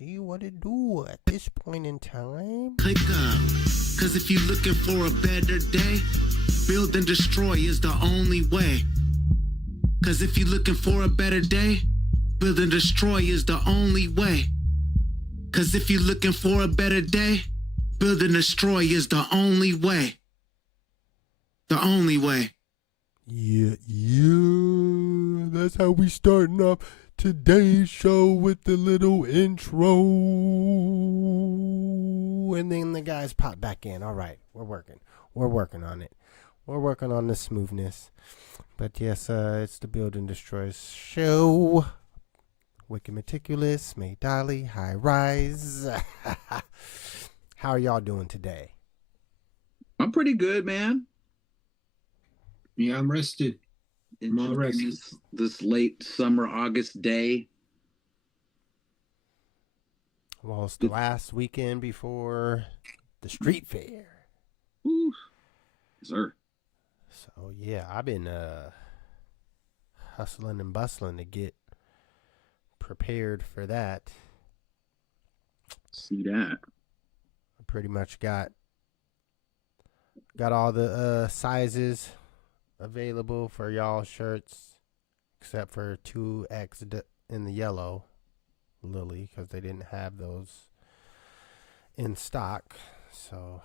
see what it do at this point in time. Click up, cause if you're looking for a better day, build and destroy is the only way. Cause if you're looking for a better day, build and destroy is the only way. Cause if you're looking for a better day, build and destroy is the only way. The only way. Yeah, that's how we starting off today's show with the little intro. And then the guys pop back in. All right, we're working on it. We're working on the smoothness. But yes, it's the Build and Destroy show. Wicked Meticulous, May Dolly, High Rise. How are y'all doing today? I'm pretty good, man. Yeah, I'm rested. I'm all rested. This late summer August day. Well, it's the last weekend before the street fair. Ooh, sir. So yeah, I've been hustling and bustling to get prepared for that. See that? I pretty much got all the sizes available for y'all shirts, except for 2X in the yellow Lily, because they didn't have those in stock. So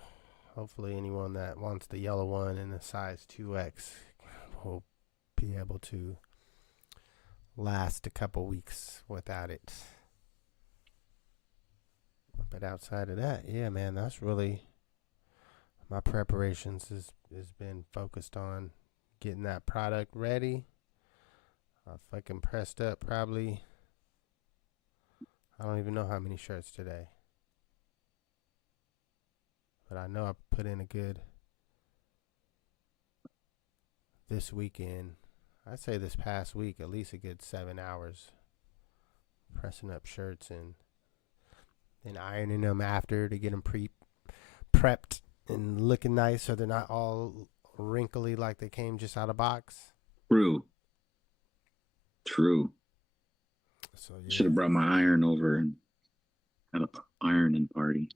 hopefully anyone that wants the yellow one in the size 2X will be able to last a couple weeks without it. But outside of that, yeah, man, that's really my preparations has been focused on getting that product ready. I fucking pressed up probably, I don't even know how many shirts today. But I know I put in a good, this weekend, I'd say this past week, at least a good 7 hours pressing up shirts and ironing them after to get them prepped and looking nice so they're not all wrinkly like they came just out of box. True. So yeah. Should have brought my iron over and had an ironing party.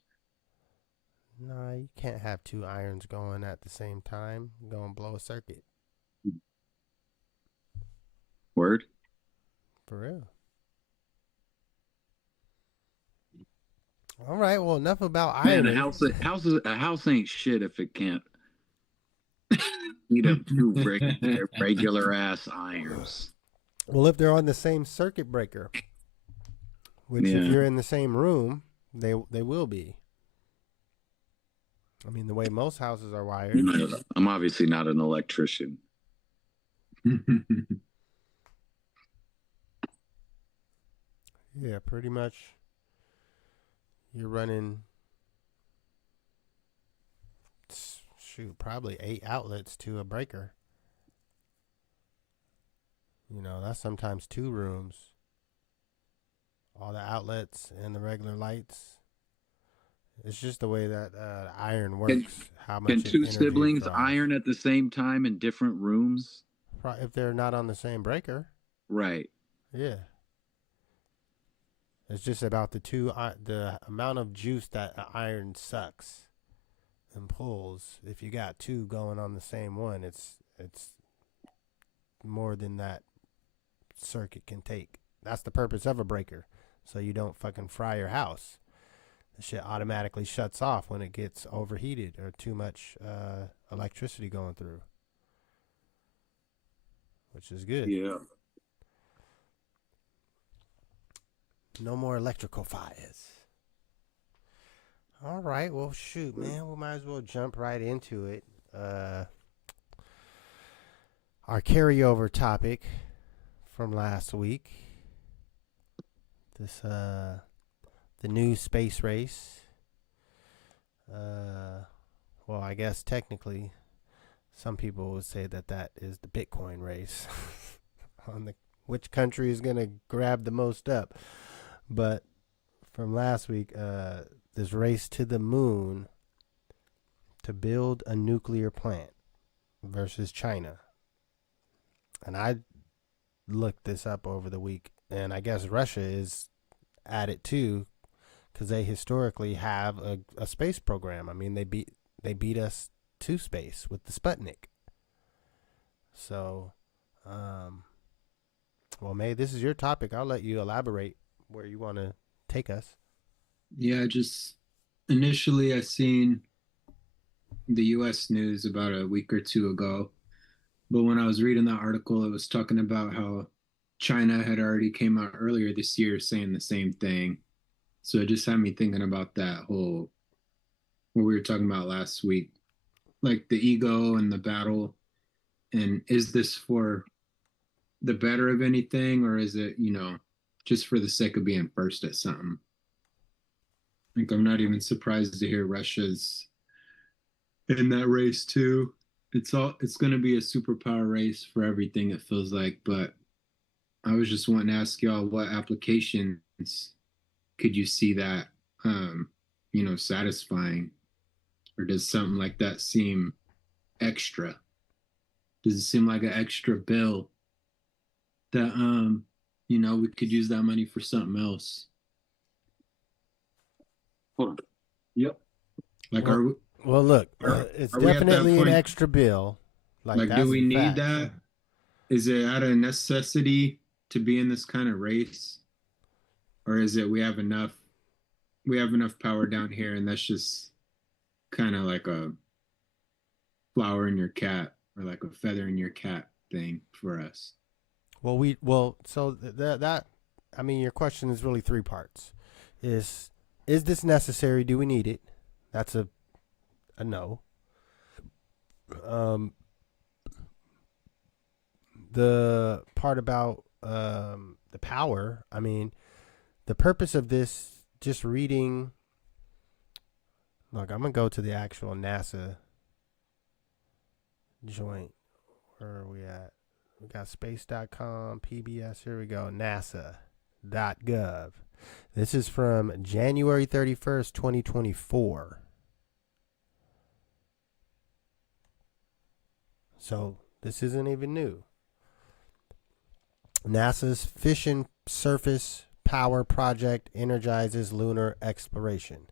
No, you can't have two irons going at the same time. Go and blow a circuit. Word? For real. All right, well, enough about ironing. Man, a house ain't shit if it can't heat up two regular ass irons. Well, if they're on the same circuit breaker, which if you're in the same room, they will be. I mean, the way most houses are wired. I'm obviously not an electrician. Yeah, pretty much. You're running, probably 8 outlets to a breaker. You know, that's sometimes 2 rooms. All the outlets and the regular lights. It's just the way that iron works. Can 2 siblings iron at the same time in different rooms? If they're not on the same breaker. Right. Yeah. It's just about the amount of juice that an iron sucks and pulls. If you got 2 going on the same one, it's more than that circuit can take. That's the purpose of a breaker, so you don't fucking fry your house. The shit automatically shuts off when it gets overheated or too much electricity going through, which is good. Yeah. No more electrical fires. All right, well, shoot, man. We might as well jump right into it. Our carryover topic from last week. The new space race. Well, I guess technically, some people would say that is the Bitcoin race. On which country is going to grab the most up. But from last week, this race to the moon to build a nuclear plant versus China. And I looked this up over the week, and I guess Russia is at it too, because they historically have a space program. I mean, they beat us to space with the Sputnik. So, well, May, this is your topic. I'll let you elaborate where you want to take us. Yeah, just initially I seen the US news about a week or two ago. But when I was reading that article, it was talking about how China had already came out earlier this year saying the same thing. So it just had me thinking about that whole what we were talking about last week, like the ego and the battle. And is this for the better of anything, or is it, just for the sake of being first at something? Like I'm not even surprised to hear Russia's in that race too. It's going to be a superpower race for everything it feels like, but I was just wanting to ask y'all what applications could you see that satisfying, or does something like that seem extra? Does it seem like an extra bill that we could use that money for something else? Hold on. Yep. Like Well, are we, Well, look, are, it's are we at that definitely an point? extra bill. Like, That's do we a need fact. that? Is it out of necessity to be in this kind of race? Or is it we have enough power down here and that's just kind of like a flower in your cap or like a feather in your cap thing for us? So that I mean, your question is really three parts. Is this necessary? Do we need it? That's a no. The part about the power, I mean, the purpose of this, just reading. Look, I'm gonna go to the actual NASA joint. Where are we at? We got space.com, PBS. Here we go. NASA.gov. This is from January 31st, 2024. So this isn't even new. NASA's Fission Surface Power Project energizes lunar exploration.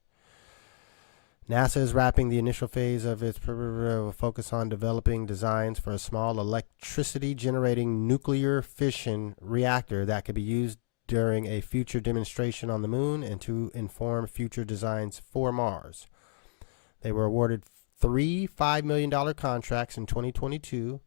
NASA is wrapping the initial phase of its focus on developing designs for a small electricity-generating nuclear fission reactor that could be used during a future demonstration on the moon and to inform future designs for Mars. They were awarded 3 $5 million contracts in 2022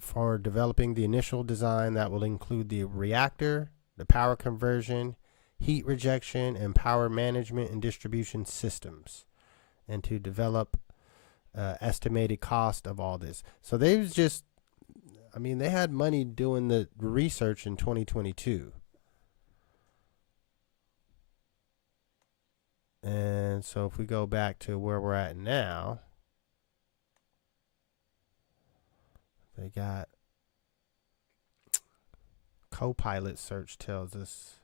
for developing the initial design that will include the reactor, the power conversion, heat rejection, and power management and distribution systems, and to develop estimated cost of all this. So they had money doing the research in 2022. And so if we go back to where we're at now, they got Copilot search tells us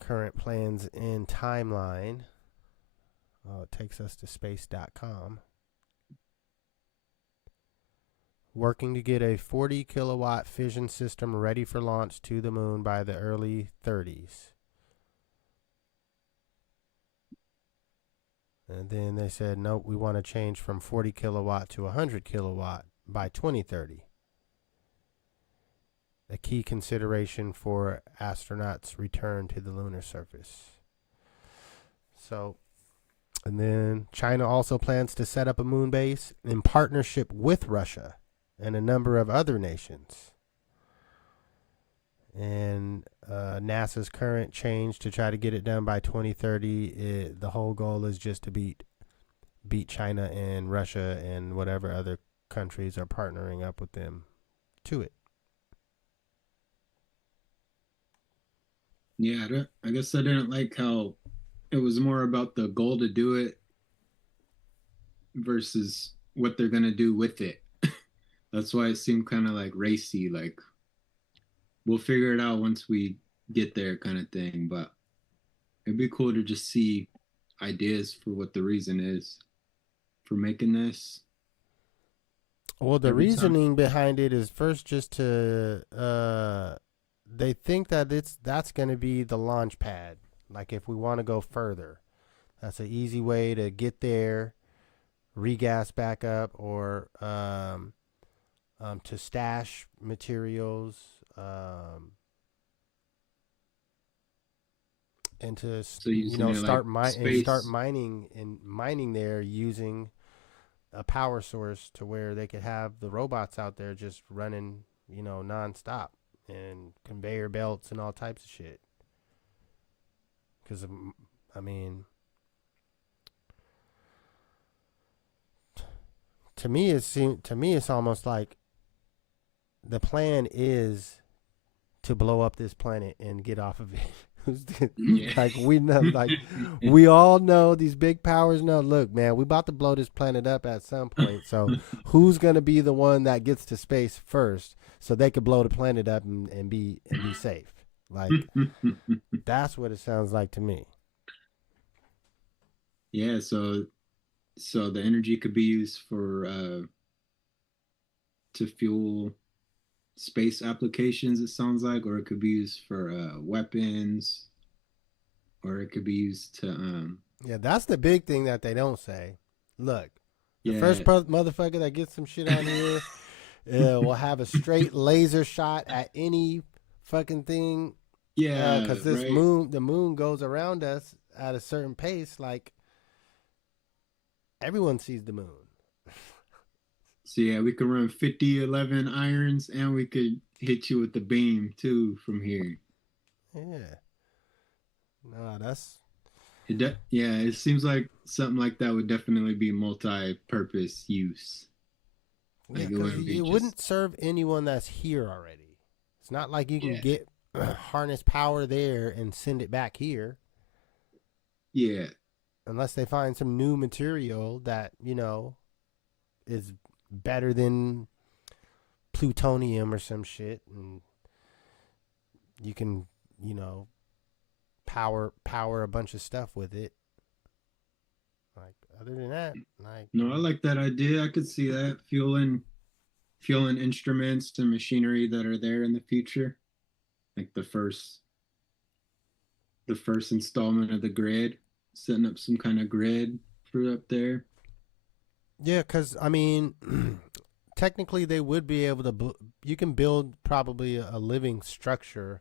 current plans and timeline. It takes us to space.com. Working to get a 40 kilowatt fission system ready for launch to the moon by the early 30s. And then they said, nope, we want to change from 40 kilowatt to 100 kilowatt by 2030. A key consideration for astronauts' return to the lunar surface. So, and then China also plans to set up a moon base in partnership with Russia and a number of other nations. And NASA's current change to try to get it done by 2030, the whole goal is just to beat China and Russia and whatever other countries are partnering up with them to it. Yeah, I guess I didn't like how it was more about the goal to do it versus what they're going to do with it. That's why it seemed kind of like racy, like we'll figure it out once we get there kind of thing. But it'd be cool to just see ideas for what the reason is for making this. Well, the reasoning behind it is first just to they think that that's going to be the launch pad. Like if we want to go further, that's an easy way to get there, regas back up, or to stash materials, and to So using it like start space. mining there using a power source to where they could have the robots out there just running, nonstop, and conveyor belts and all types of shit. Because I mean, to me it's almost like the plan is to blow up this planet and get off of it. Yeah. Like we know, like we all know, these big powers know. Look, man, we about to blow this planet up at some point. So who's gonna be the one that gets to space first, so they could blow the planet up and be safe? Like that's what it sounds like to me. Yeah, so the energy could be used for to fuel space applications, it sounds like, or it could be used for weapons, or it could be used to Yeah, that's the big thing that they don't say. Look, the yeah. first motherfucker that gets some shit on here will have a straight laser shot at any fucking thing. Yeah, Because right. the moon goes around us at a certain pace. Like everyone sees the moon. So yeah, we could run 50-11 irons, and we could hit you with the beam too from here. Yeah. No, that's Yeah, it seems like something like that would definitely be multi-purpose use. yeah. Like Because it wouldn't serve anyone that's here already. It's not like you can get harness power there and send it back here. Yeah. Unless they find some new material that, is better than plutonium or some shit, and you can, power a bunch of stuff with it. Like other than that, like No, I like that idea. I could see that fueling instruments and machinery that are there in the future. Like the first installment of the grid, setting up some kind of grid for up there. yeah, because I mean, technically they would be able to. You can build probably a living structure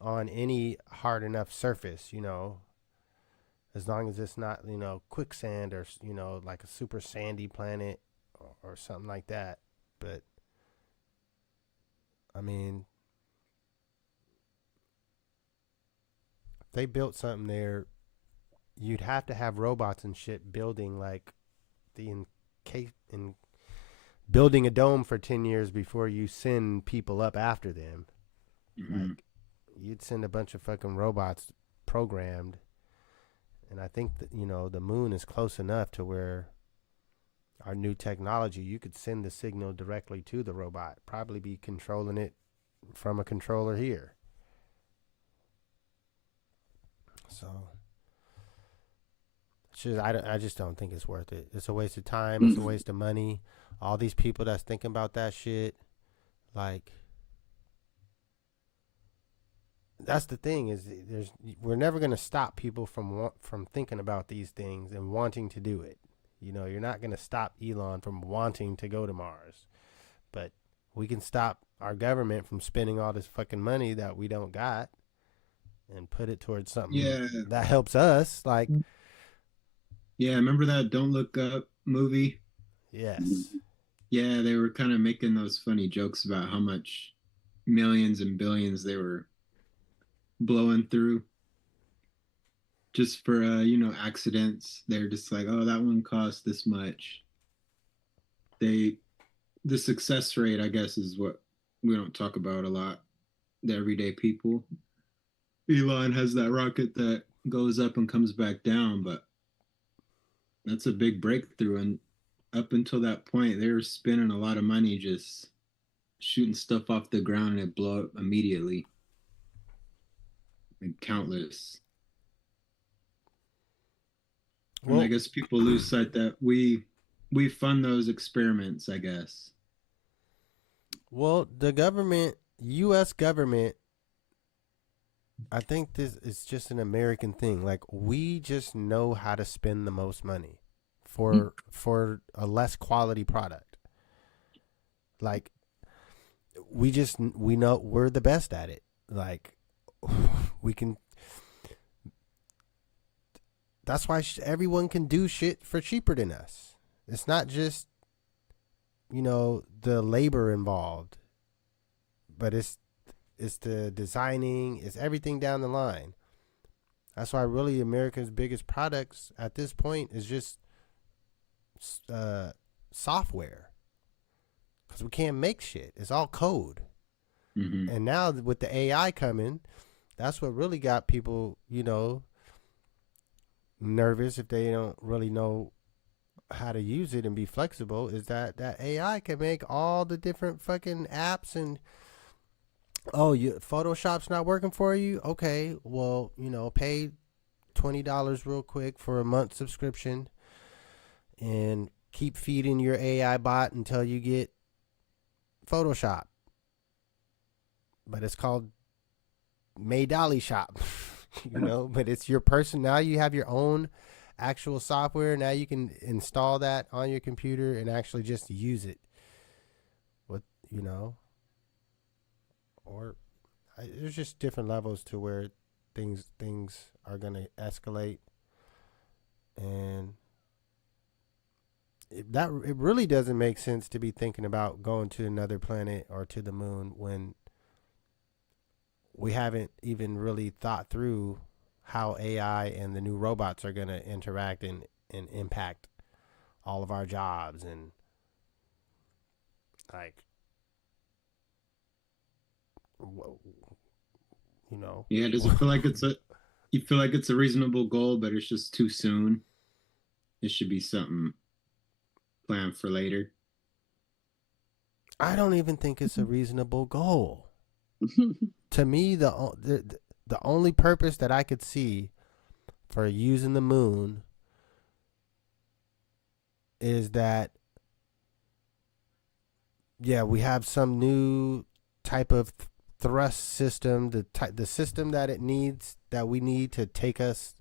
on any hard enough surface, as long as it's not, quicksand or like a super sandy planet or something like that. But I mean, if they built something there, you'd have to have robots and shit building like in building a dome for 10 years before you send people up after them. Mm-hmm. Like you'd send a bunch of fucking robots programmed, and I think that the moon is close enough to where our new technology, you could send the signal directly to the robot, probably be controlling it from a controller here. So I just don't think it's worth it. It's a waste of time. It's a waste of money. All these people that's thinking about that shit, like, that's the thing, is we're never gonna stop people from thinking about these things and wanting to do it. You're not gonna stop Elon from wanting to go to Mars, but we can stop our government from spending all this fucking money that we don't got and put it towards something that helps us. Like, yeah, remember that Don't Look Up movie? yes. Yeah, they were kind of making those funny jokes about how much millions and billions they were blowing through just for accidents. They're just like, oh, that one cost this much. The success rate, I guess, is what we don't talk about a lot. The everyday people. Elon has that rocket that goes up and comes back down, but that's a big breakthrough. And up until that point, they were spending a lot of money just shooting stuff off the ground and it blow up immediately. And countless. Well, and I guess people lose sight that we fund those experiments, I guess. Well, the government, U.S. government, I think this is just an American thing. Like we just know how to spend the most money for a less quality product. Like we know we're the best at it. Like we can. That's why everyone can do shit for cheaper than us. It's not just the labor involved, but it's the designing, it's everything down the line. That's why really America's biggest products at this point is just software, because we can't make shit. It's all code. Mm-hmm. And now with the AI coming, that's what really got people, nervous if they don't really know how to use it and be flexible. Is that AI can make all the different fucking apps and Photoshop's not working for you? Okay, well, pay $20 real quick for a month subscription and keep feeding your AI bot until you get Photoshop. But it's called Maydolly Shop, but it's your person. Now you have your own actual software. Now you can install that on your computer and actually just use it with, or there's just different levels to where things are going to escalate. And it really doesn't make sense to be thinking about going to another planet or to the moon when we haven't even really thought through how AI and the new robots are going to interact and impact all of our jobs. And like, Yeah, does it feel like you feel like it's a reasonable goal, but it's just too soon? It should be something planned for later. I don't even think it's a reasonable goal. To me, the only purpose that I could see for using the moon is that, yeah, we have some new type of thrust system, the system that we need to take us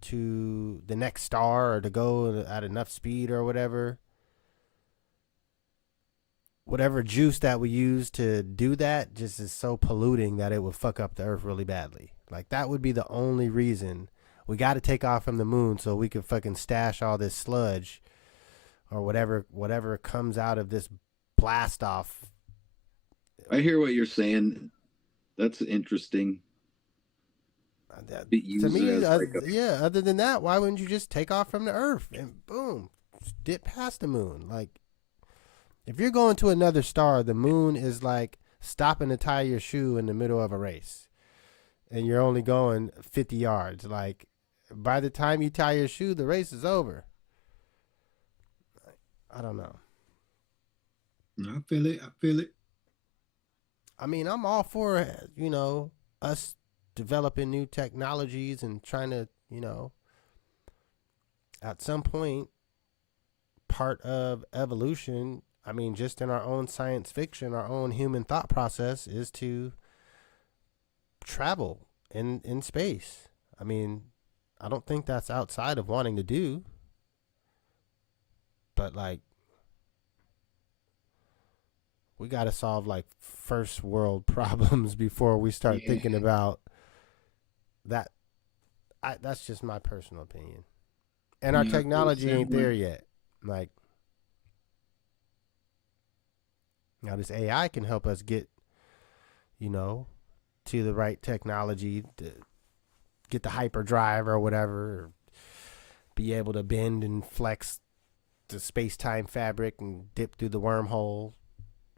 to the next star or to go at enough speed or whatever juice that we use to do that just is so polluting that it would fuck up the earth really badly. Like that would be the only reason we got to take off from the moon, so we could fucking stash all this sludge or whatever comes out of this blast off. I hear what you're saying. That's interesting. To me, other than that, why wouldn't you just take off from the earth and boom, dip past the moon? Like, if you're going to another star, the moon is like stopping to tie your shoe in the middle of a race, and you're only going 50 yards. Like, by the time you tie your shoe, the race is over. I don't know. I feel it. I mean, I'm all for, us developing new technologies and trying to, at some point, part of evolution, I mean, just in our own science fiction, our own human thought process is to travel in space. I mean, I don't think that's outside of wanting to do. But like, we got to solve like first world problems before we start thinking about that. That's just my personal opinion. And our technology ain't there yet. Like, now this AI can help us get, to the right technology to get the hyperdrive or whatever, or be able to bend and flex the space-time fabric and dip through the wormhole,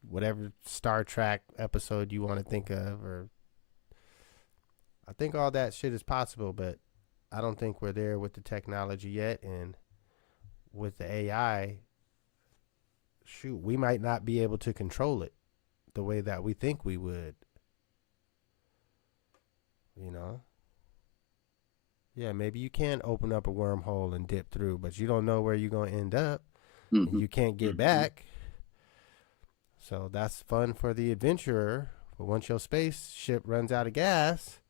whatever Star Trek episode you want to think of. Or I think all that shit is possible, but I don't think we're there with the technology yet. And with the AI, shoot, we might not be able to control it the way that we think we would. Yeah, maybe you can open up a wormhole and dip through, but you don't know where you're going to end up. Mm-hmm. And you can't get back. So that's fun for the adventurer. But once your spaceship runs out of gas,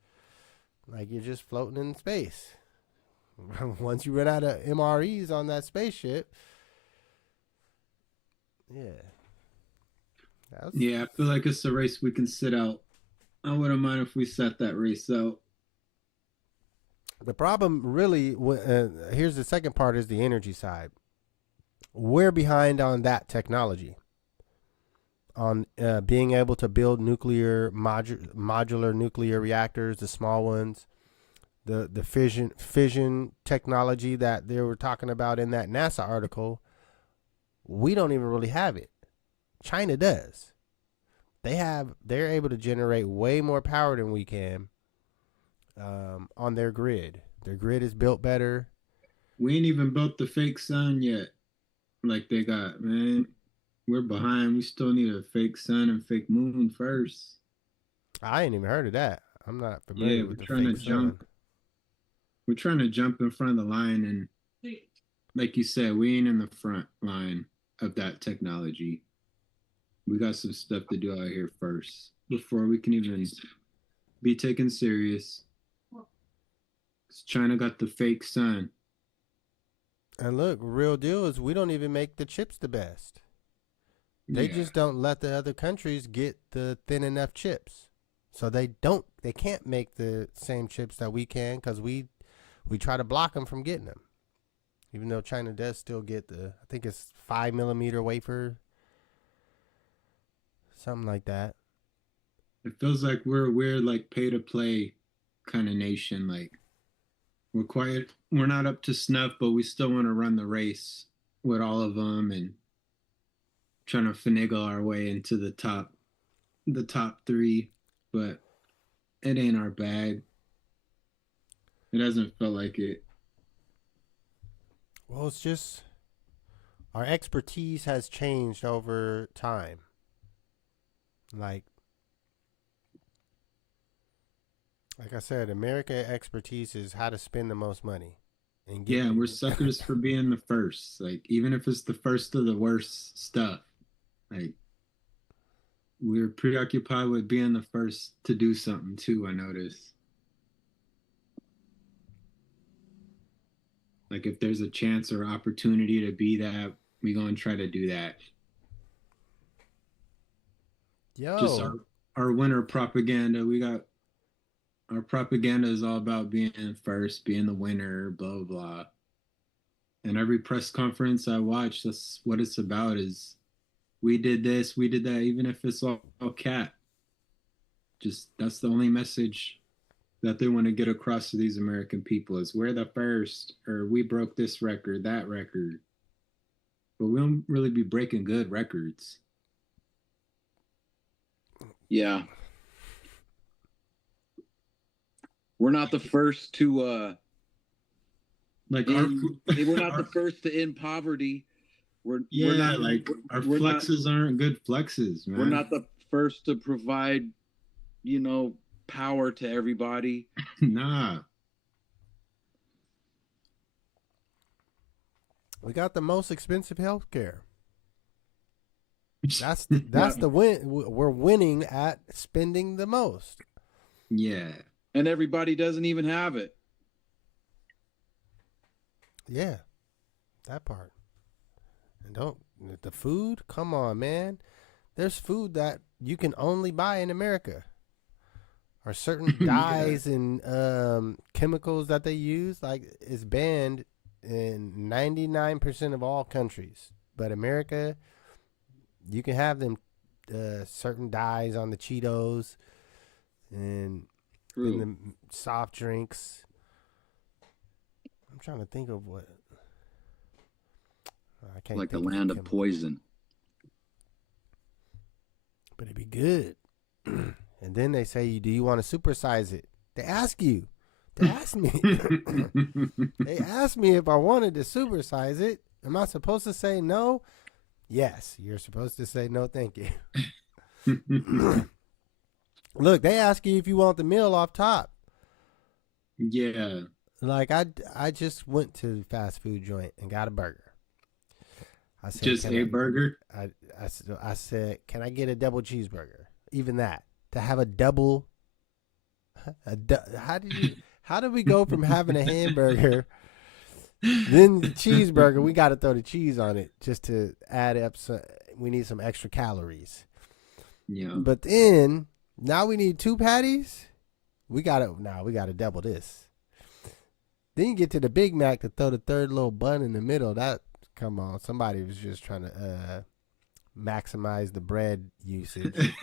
Like you're just floating in space. Once you run out of MREs on that spaceship, yeah. Yeah, I feel like it's a race we can sit out. I wouldn't mind if we sat that race out. The problem really, here's the second part, is the energy side. We're behind on that technology, on being able to build modular nuclear reactors, the small ones, the fission technology that they were talking about in that NASA article. We don't even really have it. China does. They're able to generate way more power than we can on their grid. Their grid is built better. We ain't even built the fake sun yet. Like they got, man. We're behind. We still need a fake sun and fake moon first. I ain't even heard of that. I'm not familiar with the fake sun. We're trying to jump in front of the line, and like you said, we ain't in the front line of that technology. We got some stuff to do out here first before we can even be taken serious. 'Cause China got the fake sun. And look, real deal is we don't even make the chips the best. They just don't let the other countries get the thin enough chips. So they can't make the same chips that we can, because we try to block them from getting them. Even though China does still get I think it's 5mm wafer, something like that. It feels like we're like pay to play kind of nation. Like we're not up to snuff, but we still want to run the race with all of them and trying to finagle our way into the top 3. But it ain't our bag. It hasn't felt like it. Well, it's just our expertise has changed over time. Like I said, American expertise is how to spend the most money. And we're suckers for being the first. Like even if it's the first of the worst stuff, like we're preoccupied with being the first to do something too. I notice. Like if there's a chance or opportunity to be that, we gonna try to do that. Just our winner propaganda. We got our propaganda is all about being first, being the winner, blah blah. And every press conference I watch, that's what it's about. Is we did this, we did that, even if it's all cat. Just that's the only message that they want to get across to these American people is we're the first, or we broke this record, that record. But we don't really be breaking good records. Yeah. We're not the first to we're not the first to end poverty. We're not like our flexes aren't good flexes, man. We're not the first to provide, power to everybody. Nah. We got the most expensive healthcare. That's the win. We're winning at spending the most. Yeah. And everybody doesn't even have it. Yeah. That part. And the food, come on, man. There's food that you can only buy in America. Or certain dyes and chemicals that they use, like it's banned in 99% of all countries. But America, you can have them certain dyes on the Cheetos and in the soft drinks. I'm trying to think of what. I can't. Like the land of poison. But it'd be good. And then they say, do you want to supersize it? They ask you. They ask me. They asked me if I wanted to supersize it. Am I supposed to say no? Yes, you're supposed to say no, thank you. Look, they ask you if you want the meal off top. Yeah. Like I just went to the fast food joint and got a burger. I said, just a burger? I said, can I get a double cheeseburger? Even that. To have a double How did we go from having a hamburger, then the cheeseburger? We got to throw the cheese on it just to add up. We need some extra calories. Yeah. But then now we need 2 patties. We gotta double this. Then you get to the Big Mac to throw the third little bun in the middle. Come on, somebody was just trying to maximize the bread usage.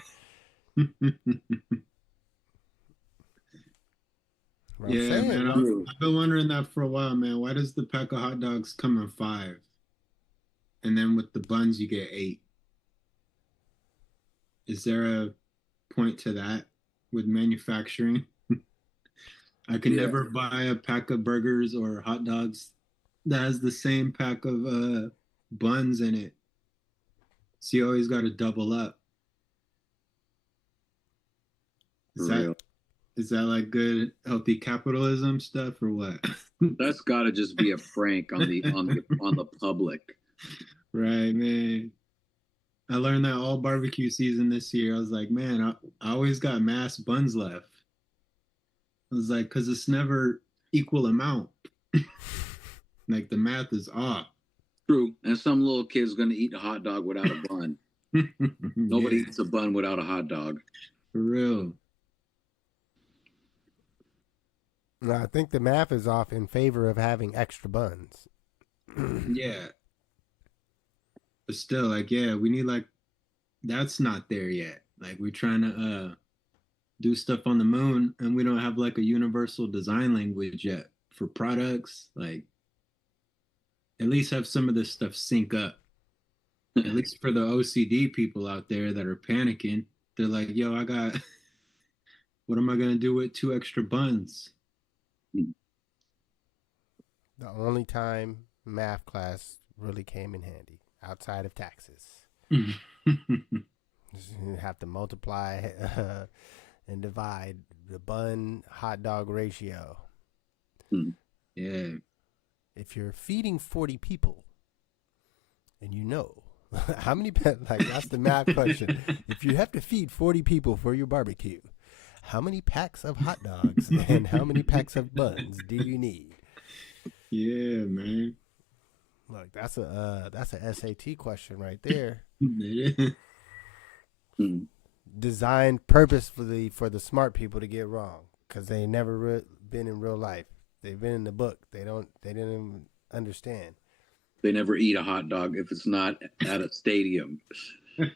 Yeah, man. I've been wondering that for a while, man. Why does the pack of hot dogs come in 5? And then with the buns, you get 8? Is there a point to that with manufacturing? I can never buy a pack of burgers or hot dogs that has the same pack of buns in it. So you always got to double up. Is that like good healthy capitalism stuff or what? That's got to just be a prank on the public. Right, man. I learned that all barbecue season this year. I was like, man, I always got mass buns left. I was like, because it's never equal amount. Like the math is off. True. And some little kid's going to eat a hot dog without a bun. Nobody eats a bun without a hot dog. For real. No, I think the math is off in favor of having extra buns. Yeah. But still, like, yeah, we need that's not there yet. Like we're trying to do stuff on the moon and we don't have like a universal design language yet for products. Like at least have some of this stuff sync up. At least for the OCD people out there that are panicking. They're like, yo, what am I going to do with 2 extra buns? The only time math class really came in handy outside of taxes. You have to multiply and divide the bun hot dog ratio. Yeah. If you're feeding 40 people and you know how many, that's the math question. If you have to feed 40 people for your barbecue, how many packs of hot dogs and how many packs of buns do you need? Yeah, man. Look, that's a SAT question right there. Designed purposefully for the smart people to get wrong because they never been in real life. They've been in the book. They didn't even understand. They never eat a hot dog if it's not at a stadium.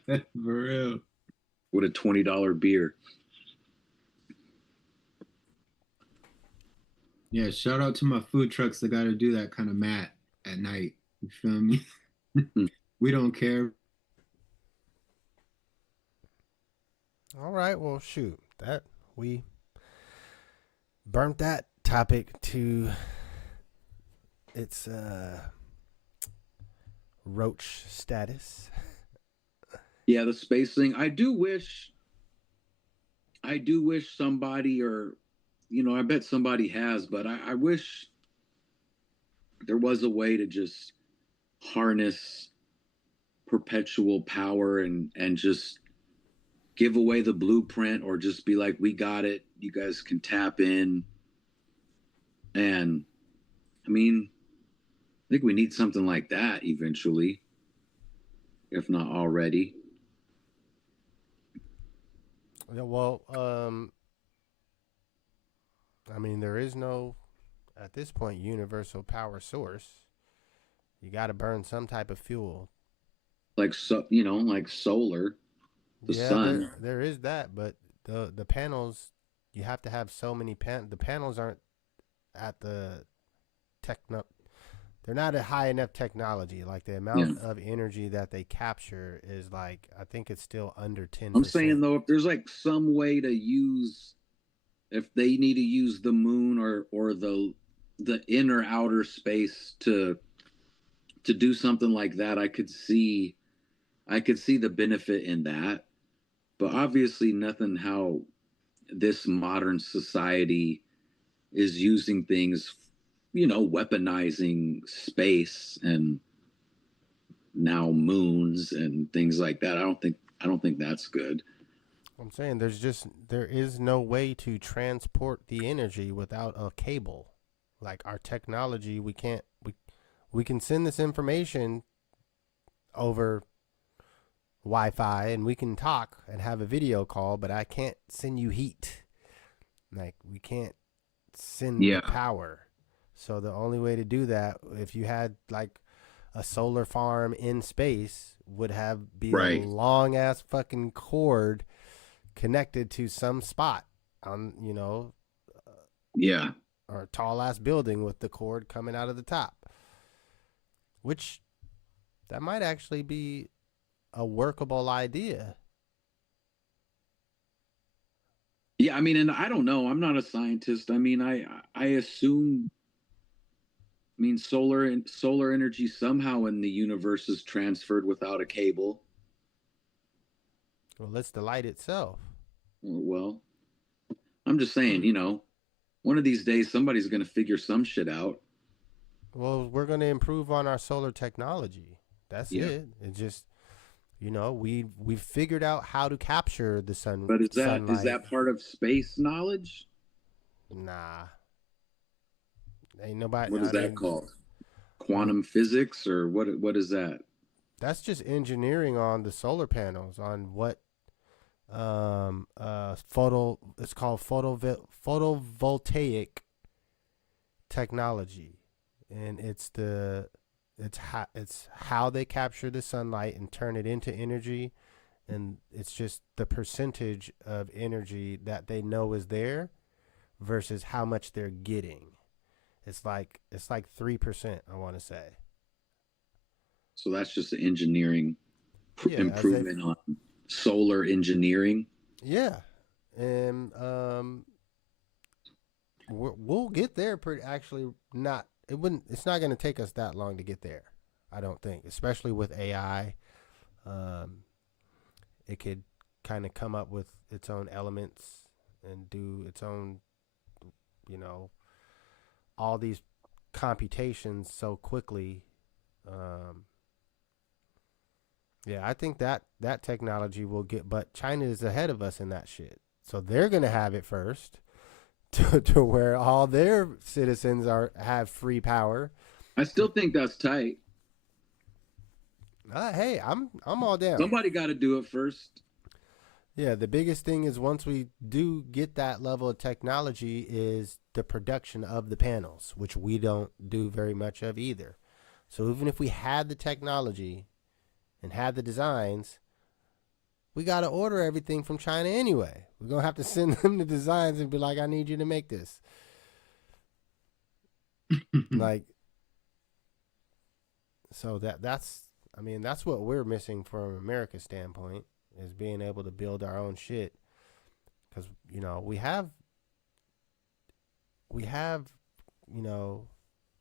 For real. With a $20 beer. Yeah, shout out to my food trucks that got to do that kind of math at night. You feel me? We don't care. All right, well, shoot. We burnt that topic to its roach status. Yeah, the space thing. I do wish somebody, or I bet somebody has, but I wish there was a way to just harness perpetual power and just give away the blueprint, or just be like, we got it, you guys can tap in. And I think we need something like that eventually, if not already. Yeah, well, there is no, at this point, universal power source. You got to burn some type of fuel. Like solar, the sun. There is that, but the panels, you have to have so many the panels aren't at the they're not at high enough technology. Like the amount of energy that they capture is I think it's still under 10%. I'm saying though, if there's some way to use, if they need to use the moon or the inner outer space to do something like that, I could see the benefit in that. But obviously nothing how this modern society is using things, weaponizing space and now moons and things like that. I don't think that's good. I'm saying there is no way to transport the energy without a cable. Like our technology, we can send this information over Wi-Fi and we can talk and have a video call, but I can't send you heat. Like we can't send the Yeah. power. So the only way to do that, if you had like a solar farm in space, would be a Right. long ass fucking cord connected to some spot on, Yeah. or a tall ass building with the cord coming out of the top. Which that might actually be a workable idea. Yeah, I mean, and I don't know. I'm not a scientist. I mean, I assume. I mean, solar energy somehow in the universe is transferred without a cable. Well, it's the light itself. Well, I'm just saying, one of these days somebody's going to figure some shit out. Well, we're going to improve on our solar technology. That's it. It just, we've figured out how to capture the But is sunlight. that part of space knowledge? Nah. Ain't nobody. What is that called? Quantum physics, or what is that? That's just engineering on the solar panels, on what it's called photovoltaic technology, and it's how they capture the sunlight and turn it into energy, and it's just the percentage of energy that they know is there versus how much they're getting. It's like 3%, I want to say. So that's just the engineering improvement on solar engineering. Yeah, and we'll get there. It's not going to take us that long to get there. I don't think, especially with AI. It could kind of come up with its own elements and do its own, all these computations so quickly. Yeah, I think that technology will get, but China is ahead of us in that shit. So they're going to have it first to where all their citizens have free power. I still think that's tight. Hey, I'm all down. Somebody got to do it first. Yeah, the biggest thing is once we do get that level of technology is the production of the panels, which we don't do very much of either. So even if we had the technology and had the designs, we got to order everything from China anyway. We're going to have to send them the designs and be like, I need you to make this. So that's what we're missing from America's standpoint, is being able to build our own shit. Because, we have,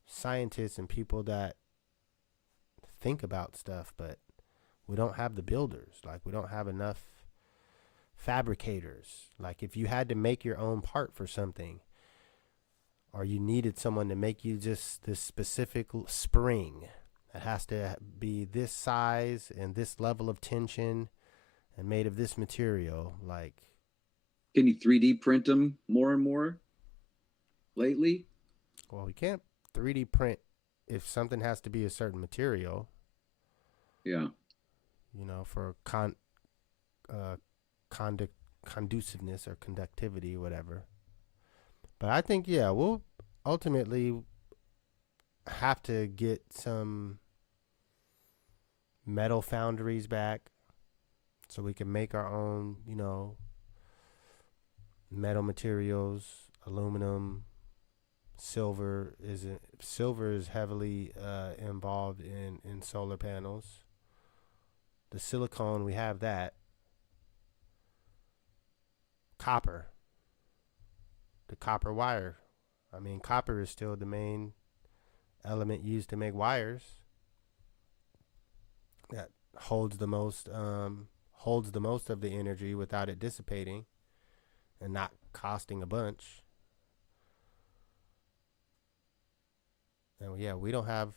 scientists and people that think about stuff, but we don't have the builders. Like, we don't have enough fabricators. Like, if you had to make your own part for something, or you needed someone to make you just this specific spring, it has to be this size and this level of tension and made of this material. Like, can you 3D print them more and more lately? Well, we can't 3D print if something has to be a certain material. Yeah. For conduciveness or conductivity, whatever. But I think, we'll ultimately have to get some metal foundries back so we can make our own, metal materials, aluminum, silver is heavily involved in solar panels. The silicone, we have that. Copper. The copper wire. I mean, copper is still the main element used to make wires. That holds the most of the energy without it dissipating and not costing a bunch. And we don't have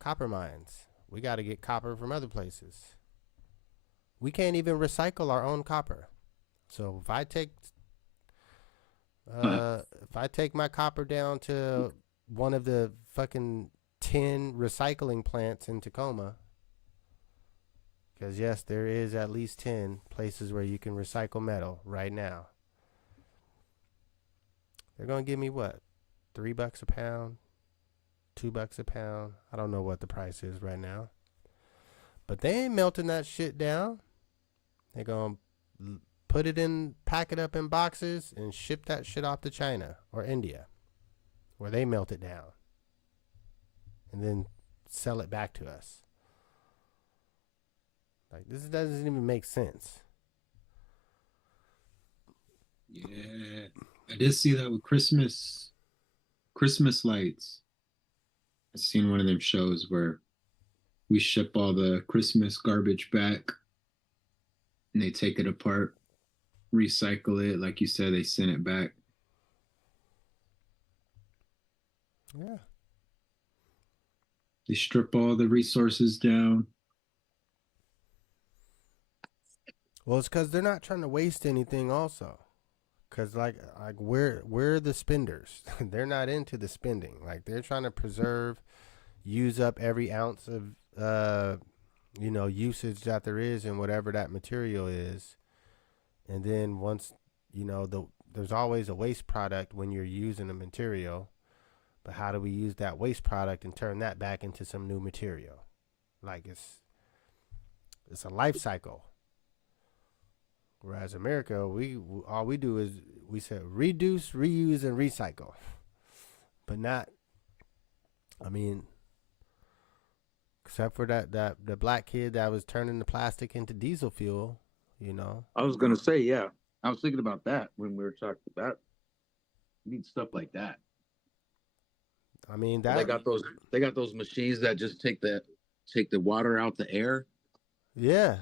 copper mines. We got to get copper from other places. We can't even recycle our own copper. So if I take my copper down to one of the fucking 10 recycling plants in Tacoma, because yes, there is at least 10 places where you can recycle metal right now. They're gonna give me what, $3 a pound, $2 a pound. I don't know what the price is right now, but they ain't melting that shit down. They're gonna pack it up in boxes and ship that shit off to China or India, where they melt it down and then sell it back to us. Like, this doesn't even make sense. Yeah, I did see that with Christmas lights. I seen one of them shows where we ship all the Christmas garbage back and they take it apart, recycle it. Like you said, they send it back. Yeah. They strip all the resources down. Well, it's because they're not trying to waste anything also. Because, like we're the spenders. They're not into the spending. Like, they're trying to use up every ounce of, usage that there is in whatever that material is. And then once, there's always a waste product when you're using a material. But how do we use that waste product and turn that back into some new material? Like, it's a life cycle. Whereas America, all we do is we say reduce, reuse, and recycle. But not, I mean, except for the black kid that was turning the plastic into diesel fuel, I was gonna say, yeah. I was thinking about that when we were talking about. We need stuff like that. I mean, They got those machines that just take the water out the air. Yeah.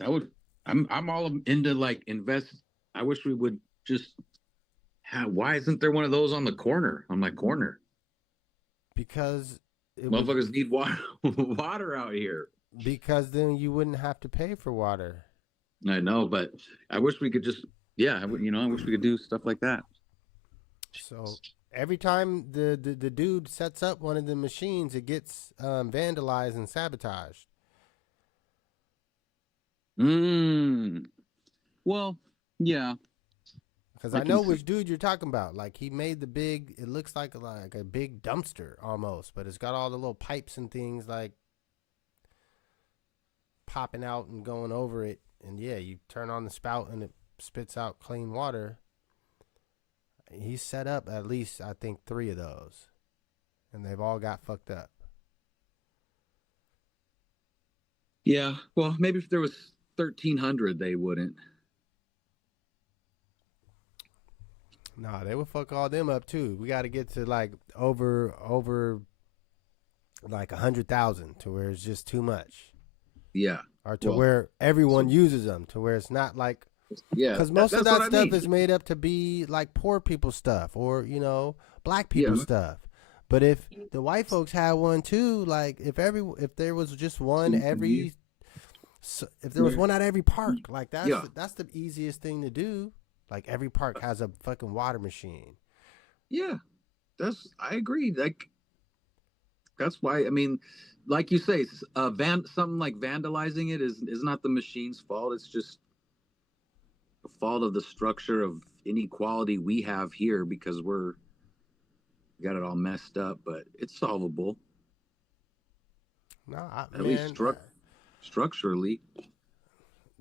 That would. I'm all into like invest. I wish we would just have. Why isn't there one of those on my corner? Because motherfuckers need water out here. Because then you wouldn't have to pay for water. I know, but I wish we could just. Yeah, I wish we could do stuff like that. So every time the dude sets up one of the machines, it gets vandalized and sabotaged. Well, yeah. Because I know which dude you're talking about. Like, he made the big. It looks like a big dumpster almost, but it's got all the little pipes and things like popping out and going over it. And yeah, you turn on the spout and it spits out clean water. He set up at least, I think, 3 of those, and they've all got fucked up. Yeah, well, maybe if there was 1,300, they wouldn't. Nah, they would fuck all them up too. We got to get to like over like 100,000 to where it's just too much. Yeah, or to where everyone uses them, to where it's not like. Yeah, because most of that stuff is made up to be like poor people stuff or black people stuff. But if the white folks had one too, like if there was just one if there was one at every park, like that's the easiest thing to do. Like every park has a fucking water machine. Yeah, I agree. Like that's why, I mean, like you say, something like vandalizing it is not the machine's fault. It's just the fault of the structure of inequality we have here because we got it all messed up, but it's solvable. No, at least structurally.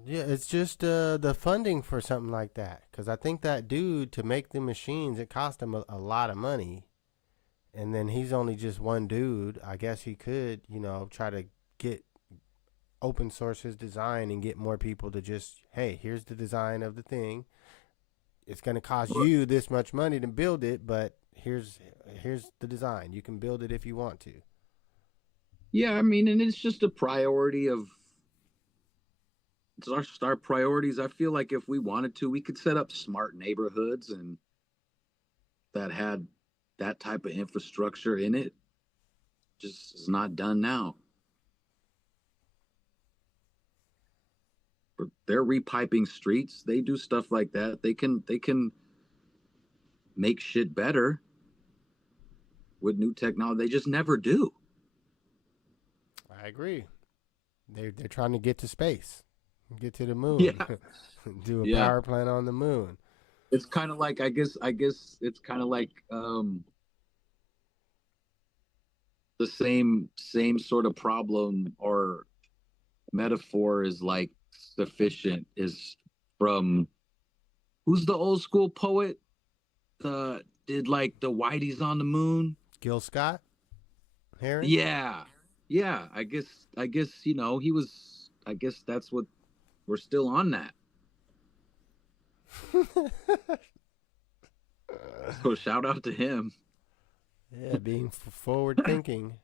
Yeah, it's just the funding for something like that. Because I think that dude, to make the machines, it cost him a lot of money. And then he's only just one dude. I guess he could, try to get open source his design and get more people to just, hey, here's the design of the thing. It's going to cost you this much money to build it, but here's the design. You can build it if you want to. Yeah, I mean, and it's just a priority of our priorities. I feel like if we wanted to, we could set up smart neighborhoods and that had that type of infrastructure in it. Just is not done now. they're repiping streets. They do stuff like that. They can make shit better with new technology. They just never do. I agree. They're trying to get to space, get to the moon, Yeah. do a Yeah. power plant on the moon. It's kind of like I guess it's kind of like the same sort of problem or metaphor is like sufficient is from who's the old school poet did like the Whitey's on the moon. Gil Scott, Heron? Yeah. I guess he was. I guess that's what we're still on that. So shout out to him. Yeah, being forward thinking.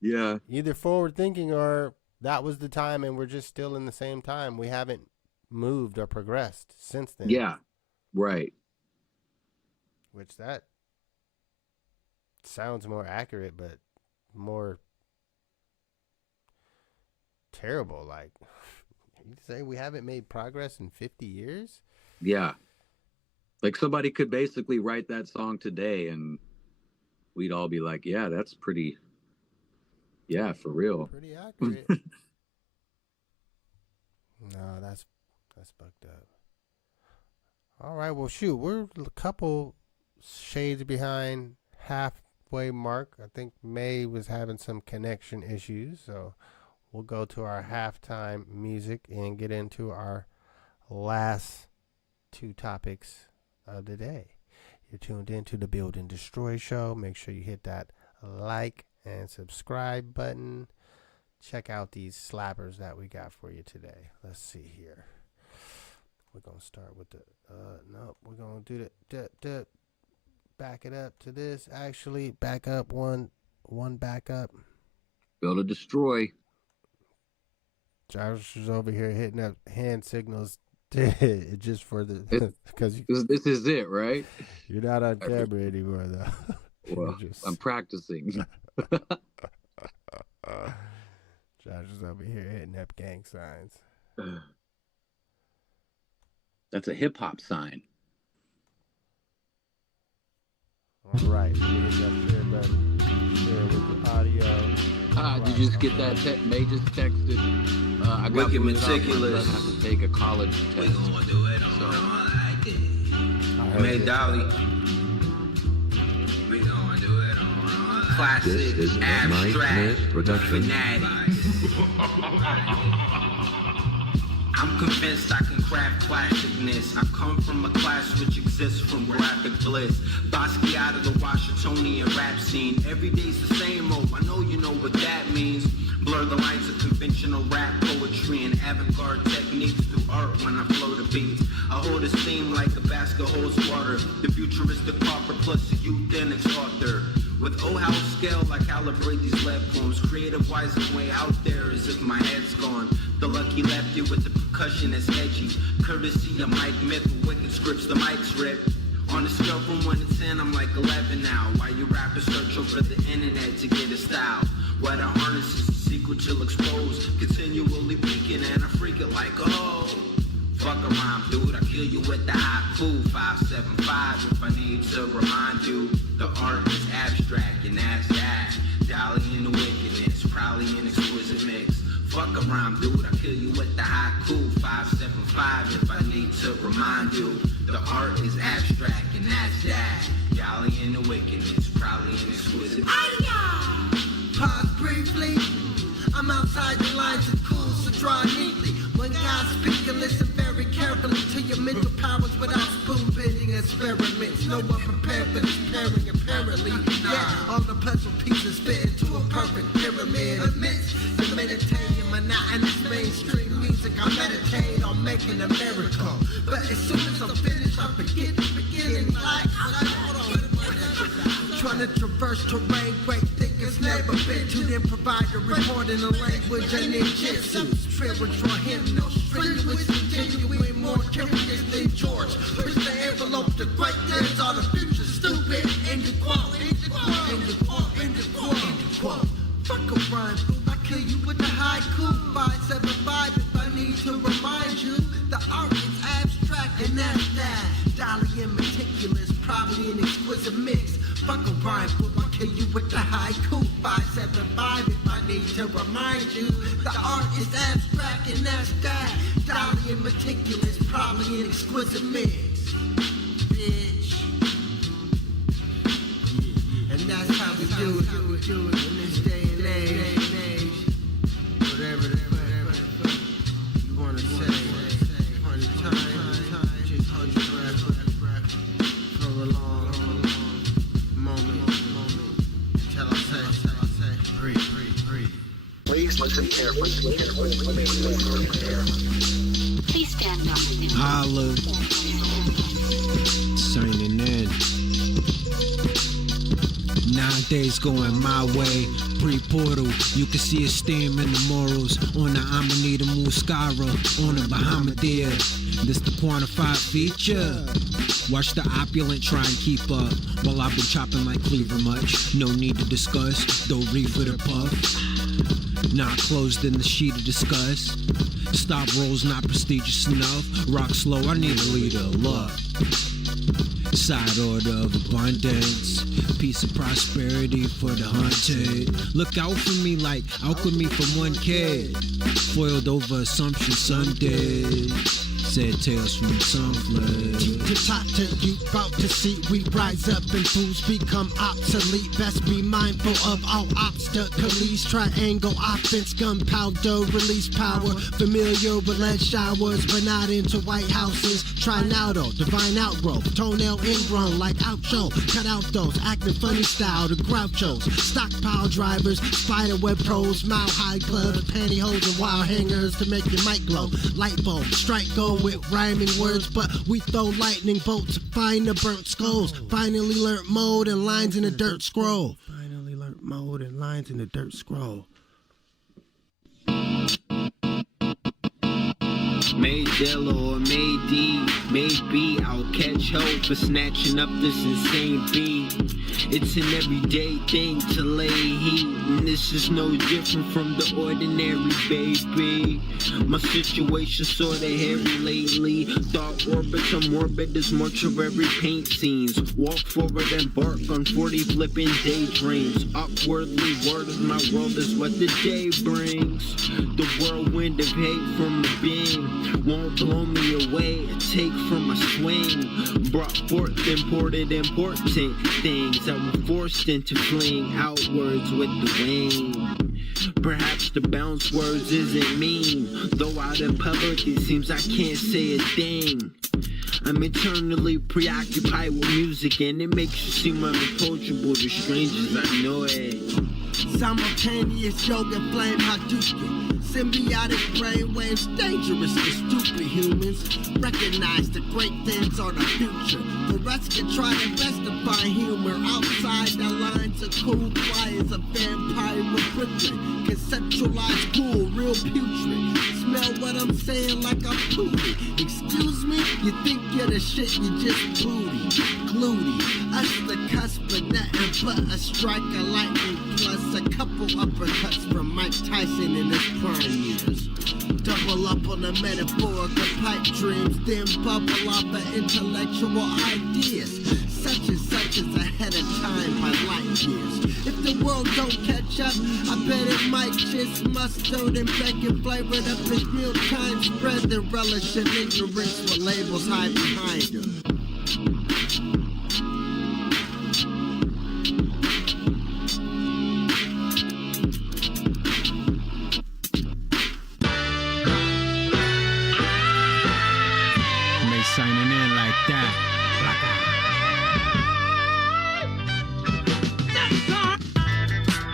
Yeah. Either forward thinking or that was the time and we're just still in the same time. We haven't moved or progressed since then. Yeah. Right. Which that sounds more accurate, but more terrible. Like, you say we haven't made progress in 50 years? Yeah. Like somebody could basically write that song today and we'd all be like, yeah, that's pretty, yeah, for real. Pretty accurate. No, that's fucked up. All right, well, shoot, we're a couple shades behind halfway mark. I think May was having some connection issues, so we'll go to our halftime music and get into our last two topics of the day. You're tuned into the Build and Destroy show. Make sure you hit that like and subscribe button. Check out these slappers that we got for you today. Let's see here. We're going to start with the, no, we're going to do the, back it up to this. Actually, back up one back up. Build or Destroy. Josh is over here hitting up hand signals just for the, because This is it, right? you're not on camera anymore, though. Well, I'm practicing. Josh is over here hitting up gang signs. That's a hip hop sign. All right, we hit that share button. Share with the audio. Did you just get that? May just texted. I got Wicked booted off my meticulous. son, have to take a college test. We gonna do it on like it. May Dolly. We gonna do it on classic, This is a Mike abstract, Smith production. fanatic. I'm convinced I can craft classicness. I come from a class which exists from graphic bliss. Basquiat of the Washingtonian rap scene. Every day's the same old. I know you know what that means. Blur the lines of conventional rap poetry and avant-garde techniques through art when I flow the beats. I hold a steam like a basket holds water. The futuristic popper plus the youth and its author. With O-House scale, I calibrate these lead poems. Creative wise and way out there as if my head's gone. The lucky lefty with the percussion that's edgy. Courtesy of Mike Myth with wicked scripts, the mic's ripped. On a scale from 1 to 10, I'm like 11 now. While you rappers search over the internet to get a style. What I harness is the secret you'll expose. Continually peeking and I freak it like, oh. Fuck a rhyme, dude, I kill you with the haiku. 575 if I need to remind you. The art is abstract and that's that. Dolly in the wickedness, probably an exquisite mix. Fuck a rhyme, dude, I kill you with the haiku. 575 if I need to remind you. The art is abstract and that's that. Dolly in the wickedness, probably an exquisite mix. Pause briefly. I'm outside the lines of cool, so draw neatly. When God speak and listen very carefully to your mental powers without spoon-bending experiments. No one prepared for this pairing apparently. Yeah, all the puzzle pieces fit into a perfect pyramid. Amidst the meditating monotonous mainstream music, I meditate on making a miracle. But as soon as I'm finished, I forget the beginning. Like, hold on. Trying to traverse terrain, great thinkers never been to. Then provide a report in a language and ninjutsu. Spiritual hymnal, strenuous, continuing, more curious than George. Push the envelope to greatness, all the future stupid. End the quote, end the quote, end the quote, end the quote, end the quote. Fuck a rhyme, I kill you with the haiku. 575 if I need to remind that. Dolly and meticulous, probably an exquisite mix. Fuck a rhyme, fool, I'll kill you with the haiku. 575 if I need to remind you. The art is abstract and that's that. Dolly and meticulous, probably an exquisite mix. Bitch. And that's how we do it in this day and age. Whatever you wanna say. 100 times, just hold your breath for a long moment. Until I say, breathe. Please listen carefully. Please stand up. Holla. Signing in. 9 days going my way. Pre-portal, you can see a steam in the morals. On the Amanita Muscara, on the Bahamadia. This the quantified feature. Watch the opulent try and keep up. While I've been chopping like cleaver much. No need to discuss, though reef with a puff. Not closed in the sheet of disgust. Stop rolls not prestigious enough. Rock slow, I need a leader of luck. Side order of abundance. Peace and prosperity for the hunted. Look out for me like alchemy from one kid. Foiled over assumption Sunday. Said tales from some flood. To talk to you, about to see we rise up and fools become obsolete. Best be mindful of all obstacles. Triangle offense, gunpowder, release power. Familiar with lead showers, but not into White Houses. Trinaudo, divine outgrowth, toenail ingrown like outro. Cut out those acting funny style, the grouchos. Stockpile drivers, spiderweb pros, mile high clubs, pantyhose and wire hangers to make your mic glow. Light bulb, strike gold with rhyming words, but we throw lightning bolts to find the burnt skulls. Finally learned mode and lines in the dirt scroll. Made Dilla or made D, maybe I'll catch hope for snatching up this insane beat. It's an everyday thing to lay heat, and this is no different from the ordinary, baby. My situation's sorta hairy lately. Thought orbits are morbid as mortuary paint scenes. Walk forward and bark on 40 flipping daydreams. Upwardly, word of my world is what the day brings. The whirlwind of hate from the being won't blow me away. A take from a swing brought forth important things that were forced into fleeing outwards with the wind. Perhaps the bounce words isn't mean, though out in public it seems I can't say a thing. I'm eternally preoccupied with music, and it makes you seem unapproachable to strangers, I know it. Simultaneous yoga flame Hadouken. Symbiotic brainwaves dangerous to stupid humans. Recognize the great things are the future. The rest can try their best to find humor outside the lines of cool flyers of vampire with Brooklyn. Conceptualize cool, real putrid. Smell what I'm saying like I'm pooty. Excuse me? You think you're the shit, you just booty. Gluty. Us the cusp of nothing but a strike of lightning plus a couple uppercuts from Mike Tyson in his prime years. Double up on the metaphorical pipe dreams, then bubble off of intellectual ideas. Such and such is ahead of time by light years. If the world don't catch up, I bet it might just mustard and bacon flavored up as meal time spread the relish of ignorance with labels hide behind them. Signing in like that.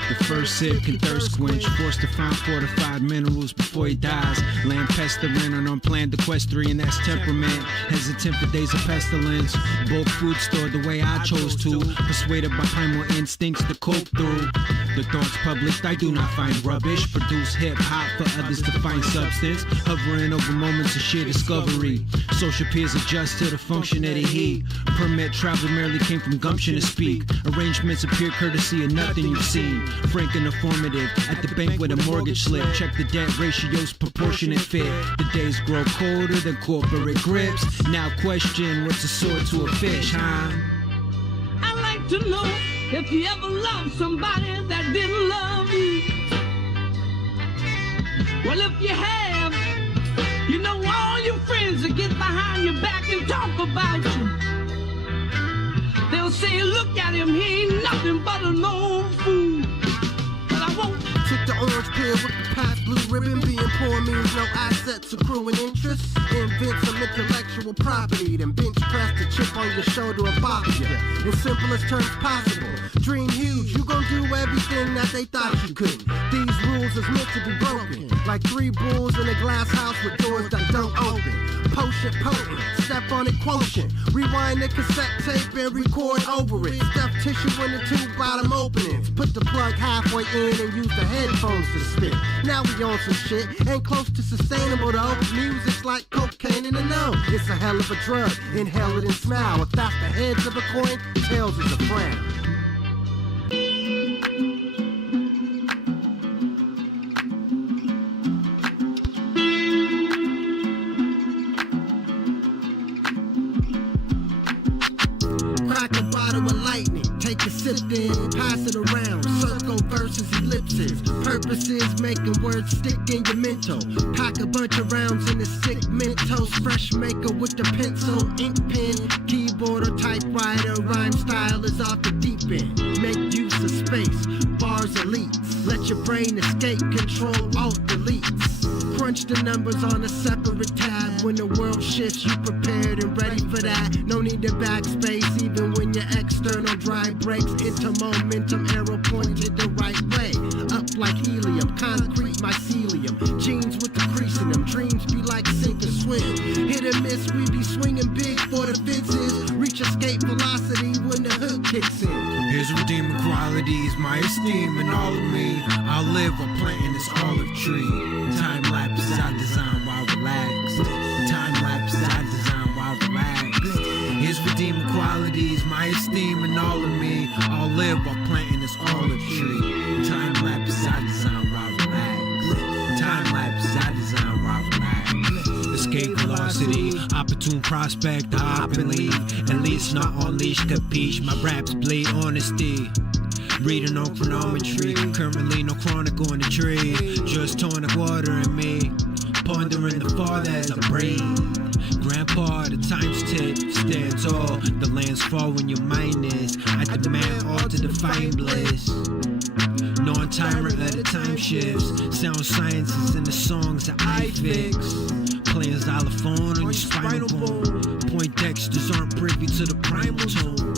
The first sip can thirst quench, forced to find fortified minerals before he dies. Land pestering on unplanned equestrian, that's temperament. Hesitant for days of pestilence. Bulk food stored the way I chose to. Persuaded by primal instincts to cope through. The thoughts published I do not find rubbish. Produce hip-hop for others to find substance. Hovering over moments of sheer discovery. Social peers adjust to the function of the heat. Permit travel merely came from gumption to speak. Arrangements appear courtesy of nothing you've seen. frank and informative. At the bank with a mortgage slip. Check the debt ratios, proportionate fit. The days grow colder than corporate grips. Now question, what's a sword to a fish, huh? I'd like to know if you ever loved somebody that didn't love you. Well, if you have, you know all your friends will get behind your back and talk about you. They'll say, look at him, he ain't nothing but an old fool. But I won't. Took the orange pill with the past blue ribbon. Being poor means no assets accruing interest. Invent some intellectual property, then bench press the chip on your shoulder and bop you. In simplest terms possible. Dream huge, you gon' do everything that they thought you couldn't. These rules is meant to be broken. Like 3 bulls in a glass house with doors that don't open. Potion potent, step on it quotient. Rewind the cassette tape and record over it. Stuff tissue in the 2 bottom openings. Put the plug halfway in and use the headphones to spit. Now we on some shit, ain't close to sustainable though. Music's like cocaine in the know. It's a hell of a drug, inhale it and smile. If that's the heads of a coin, tails is a frown. Crack a bottle of lightning, take a sip then, pass it around. Circle versus ellipses, purposes making words stick in your mental. Pack a bunch of rounds in the sick Mentos, fresh maker with the pencil, ink pen, keyboard or typewriter. Rhyme style is off the deep end. Make use of space, bars elites. Let your brain escape, control alt deletes. Crunch the numbers on a separate tab. When the world shifts, you prepared and ready for that. No need to backspace, even when your external drive breaks into momentum, arrow pointed the right way. Up like helium, concrete mycelium. Jeans with the crease in them. Dreams be like sink or swim. Hit or miss, we be swinging big for the fences. Reach escape velocity when the hook kicks in. Here's redeeming qualities, my esteem and all of me. I'll live while planting this olive tree. Time lapses I design while relaxed. Time lapses I design while relaxed. Here's redeeming qualities, my esteem and all of me. I'll live while planting this olive tree. Time lapses I design while relaxed. Time lapses I design while relaxed. Escape velocity, opportune prospect, I hop and leave. At least not unleash, capiche. My raps bleed honesty. Reading on chronometry, currently no chronicle in the tree. Just tonic water in me, pondering the father as I breathe. Grandpa, the time's tick, stand tall. The lands fall when your mind is. I demand all to define bliss. Non-timer at the time shifts. Sound sciences in the songs that I fix. Playing xylophone on your spinal bone. Poindexters aren't privy to the primal tone.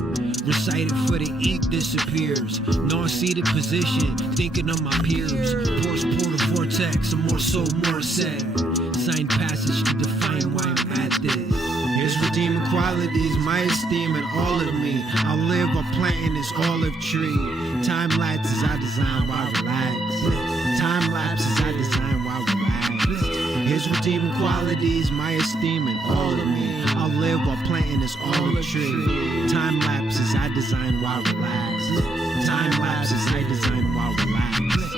Recited for the ink disappears. Non-seated position, thinking of my peers. Force portal vortex, a more soul, more said. Signed passage to define why I'm at this. Here's redeeming qualities, my esteem and all of me. I'll live while planting this olive tree. Time lapses I design while relaxed. Time lapses I design while relaxed. Here's redeeming qualities, my esteem and all of me. I'll live while planting this olive tree. Time lapses I design while relaxed. Time lapses I design while relaxed.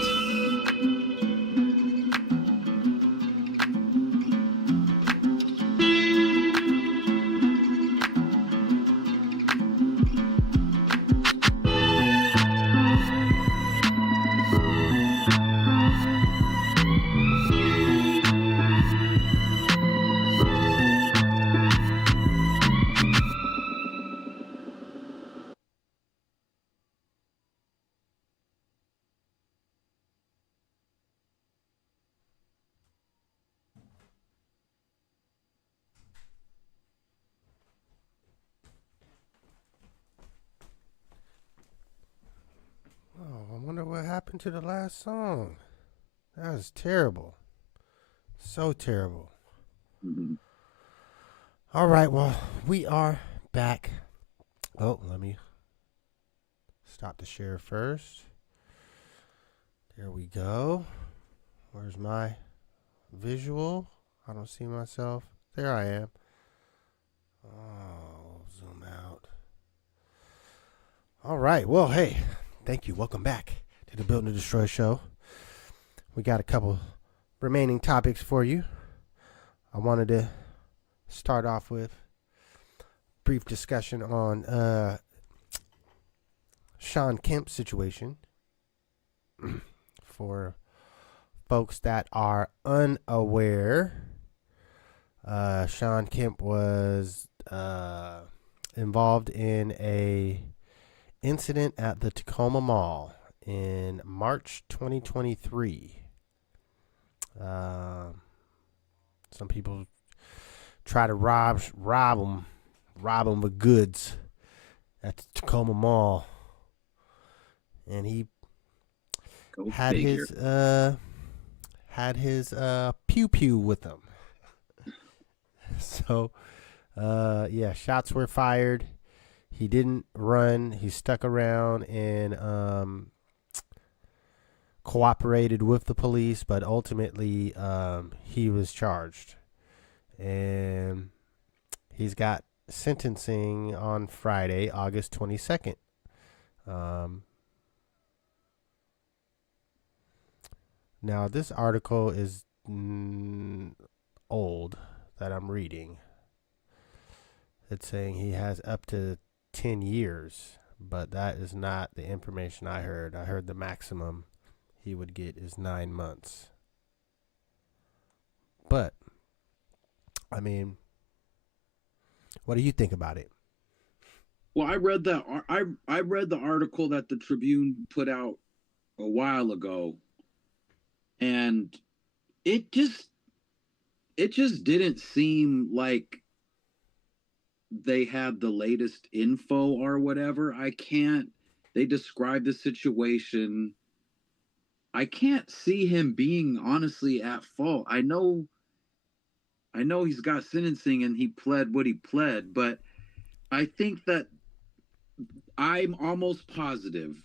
Oh, I wonder what happened to the last song. That was terrible. So terrible. Mm-hmm. All right, well, we are back. Oh, let me stop the share first. There we go. Where's my visual? I don't see myself. There I am. Oh, zoom out. All right, well, hey, thank you. Welcome back to the Build and Destroy show. We got a couple remaining topics for you. I wanted to start off with a brief discussion on Shawn Kemp's situation. For folks that are unaware, Shawn Kemp was involved in a incident at the Tacoma Mall in March 2023. Some people try to rob him of goods at the Tacoma Mall, and he had his pew pew with him. So, yeah, shots were fired. He didn't run. He stuck around and cooperated with the police, but ultimately he was charged. And he's got sentencing on Friday, August 22nd. Now, this article is old that I'm reading. It's saying he has up to 10 years, but that is not the information I heard. I heard the maximum he would get is 9 months. But, I mean, what do you think about it? Well, I read the article that the Tribune put out a while ago, and it just didn't seem like they had the latest info or whatever. They described the situation. I can't see him being honestly at fault. I know he's got sentencing and he pled what he pled, but I think that I'm almost positive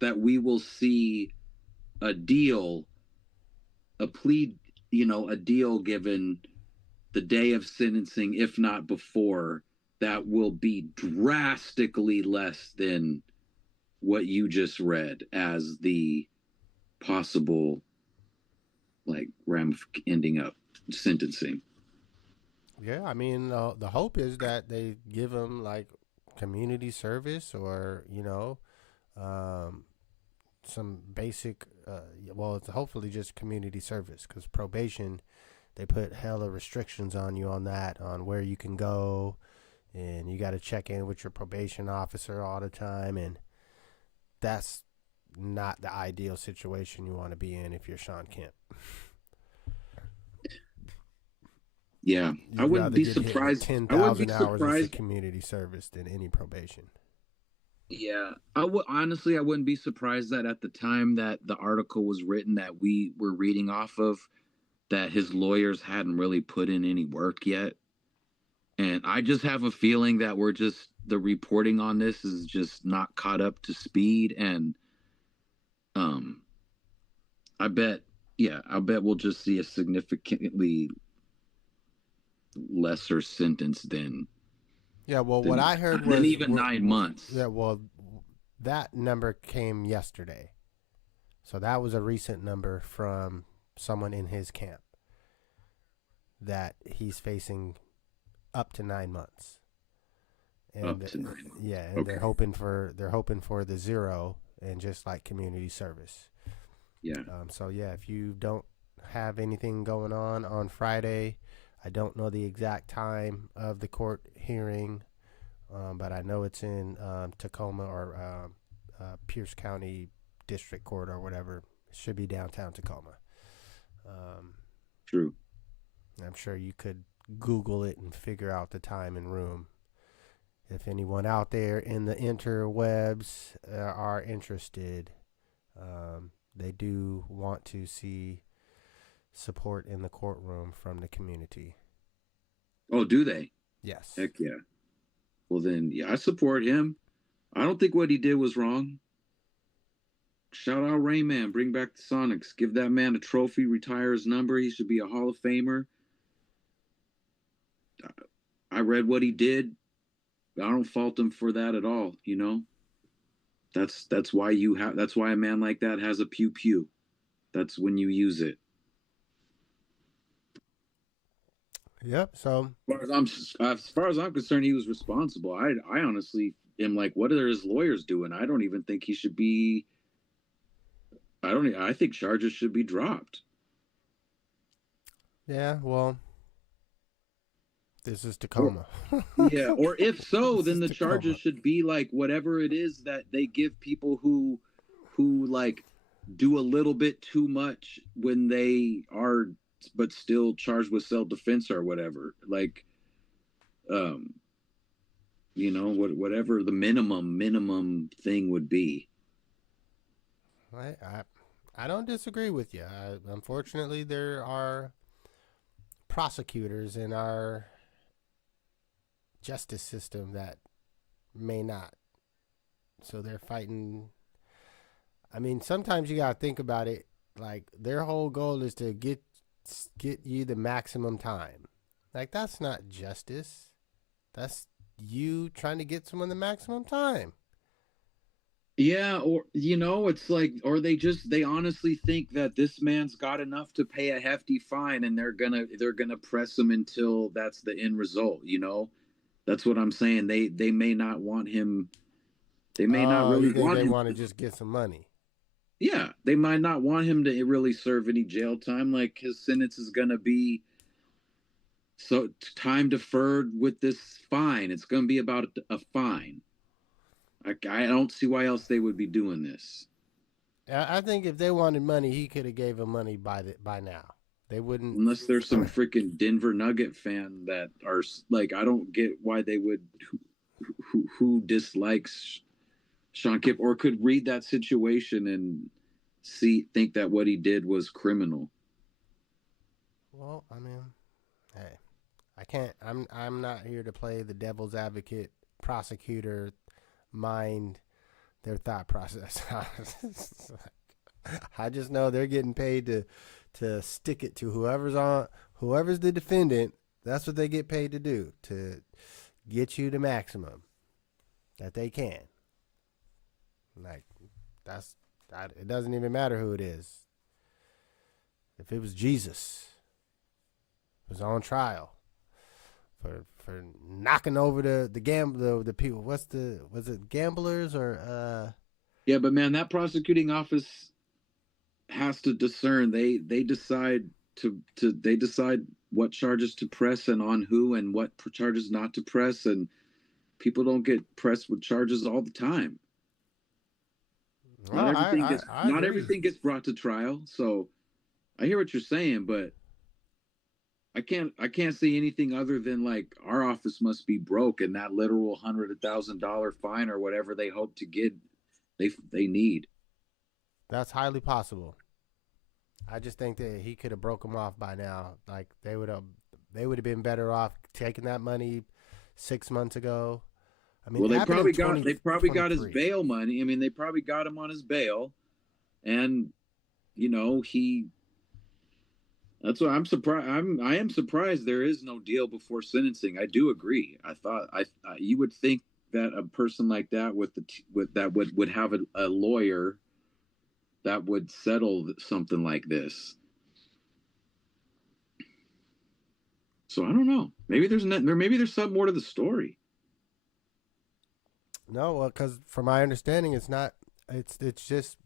that we will see a deal given the day of sentencing, if not before, that will be drastically less than what you just read as the possible ending up sentencing. Yeah, I mean, the hope is that they give him like community service or, some basic, it's hopefully just community service, because probation, they put hella restrictions on you on that, on where you can go, and you got to check in with your probation officer all the time, and that's not the ideal situation you want to be in if you're Shawn Kemp. Yeah, I wouldn't be surprised. 10,000 hours of community service than any probation. Yeah, I wouldn't be surprised that at the time that the article was written that we were reading off of, that his lawyers hadn't really put in any work yet. And I just have a feeling that the reporting on this is just not caught up to speed. And I bet we'll just see a significantly lesser sentence than. Yeah, well, what I heard was even 9 months. Yeah, well, that number came yesterday. So that was a recent number from someone in his camp, that he's facing up to 9 months. And up to 9 months. Yeah, and okay. they're hoping for the 0 and just like community service. Yeah. So yeah, if you don't have anything going on Friday, I don't know the exact time of the court hearing, but I know it's in Tacoma or Pierce County District Court or whatever. It should be downtown Tacoma. True. I'm sure you could Google it and figure out the time and room. If anyone out there in the interwebs are interested, they do want to see support in the courtroom from the community. Oh, do they? Yes. Heck yeah. Well then, yeah, I support him. I don't think what he did was wrong. Shout out Rain Man, bring back the Sonics, give that man a trophy, retire his number. He should be a Hall of Famer. I read what he did. I don't fault him for that at all, That's why you have. That's why a man like that has a pew pew. That's when you use it. Yep. So As far as I'm concerned, he was responsible. I honestly am like, what are his lawyers doing? I don't even think he should be. I don't. I think charges should be dropped. yeah, well, this is Or, Tacoma. yeah, or if so, This then is the charges Tacoma. should be like whatever it is that they give people who like do a little bit too much when they are, but still charged with self defense or whatever. Like, um, whatever the minimum thing would be. I don't disagree with you. Unfortunately, there are prosecutors in our justice system that may not. So they're fighting. I mean, sometimes you gotta think about it. Like their whole goal is to get you the maximum time. Like that's not justice. That's you trying to get someone the maximum time. Yeah, or it's like, or they honestly think that this man's got enough to pay a hefty fine, and they're gonna press him until that's the end result. That's what I'm saying. They may not want him. They may not Oh, really you think want they him. want to just get some money? Yeah, they might not want him to really serve any jail time. Like his sentence is gonna be so time deferred with this fine. It's gonna be about a fine. I don't see why else they would be doing this. I think if they wanted money, he could have gave them money by now. They wouldn't. Unless there's some freaking Denver Nugget fan that are like, I don't get why they would, who dislikes Shawn Kemp or could read that situation and think that what he did was criminal. Well, I mean, hey, I can't. I'm not here to play the devil's advocate, prosecutor, mind their thought process. I just know they're getting paid to stick it to whoever's the defendant. That's what they get paid to do, to get you the maximum that they can. Like it doesn't even matter who it is. If it was Jesus, was on trial for knocking over the people. Was it gamblers or Yeah, but man, that prosecuting office has to discern. They decide they decide what charges to press and on who, and what charges not to press, and people don't get pressed with charges all the time. Well, Not everything gets brought to trial. So I hear what you're saying, but I can't see anything other than like our office must be broke, and that literal $100,000 fine or whatever they hope to get, they need. That's highly possible. I just think that he could have broke them off by now. Like they would have been better off taking that money 6 months ago. I mean, well, they probably got his bail money. I mean, they probably got him on his bail, and that's why I'm surprised. I am surprised there is no deal before sentencing. I do agree. I thought you would think that a person like that with that would have a lawyer that would settle something like this. So I don't know. Maybe there's something more to the story. No, well, because from my understanding, it's not. It's just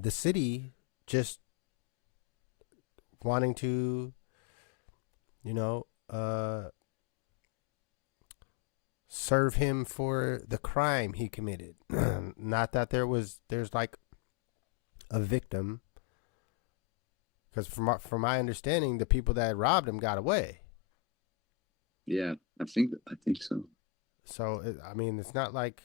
the city just wanting to, serve him for the crime he committed. Not that there's like a victim, because from my understanding, the people that robbed him got away. Yeah, I think so. So I mean, it's not like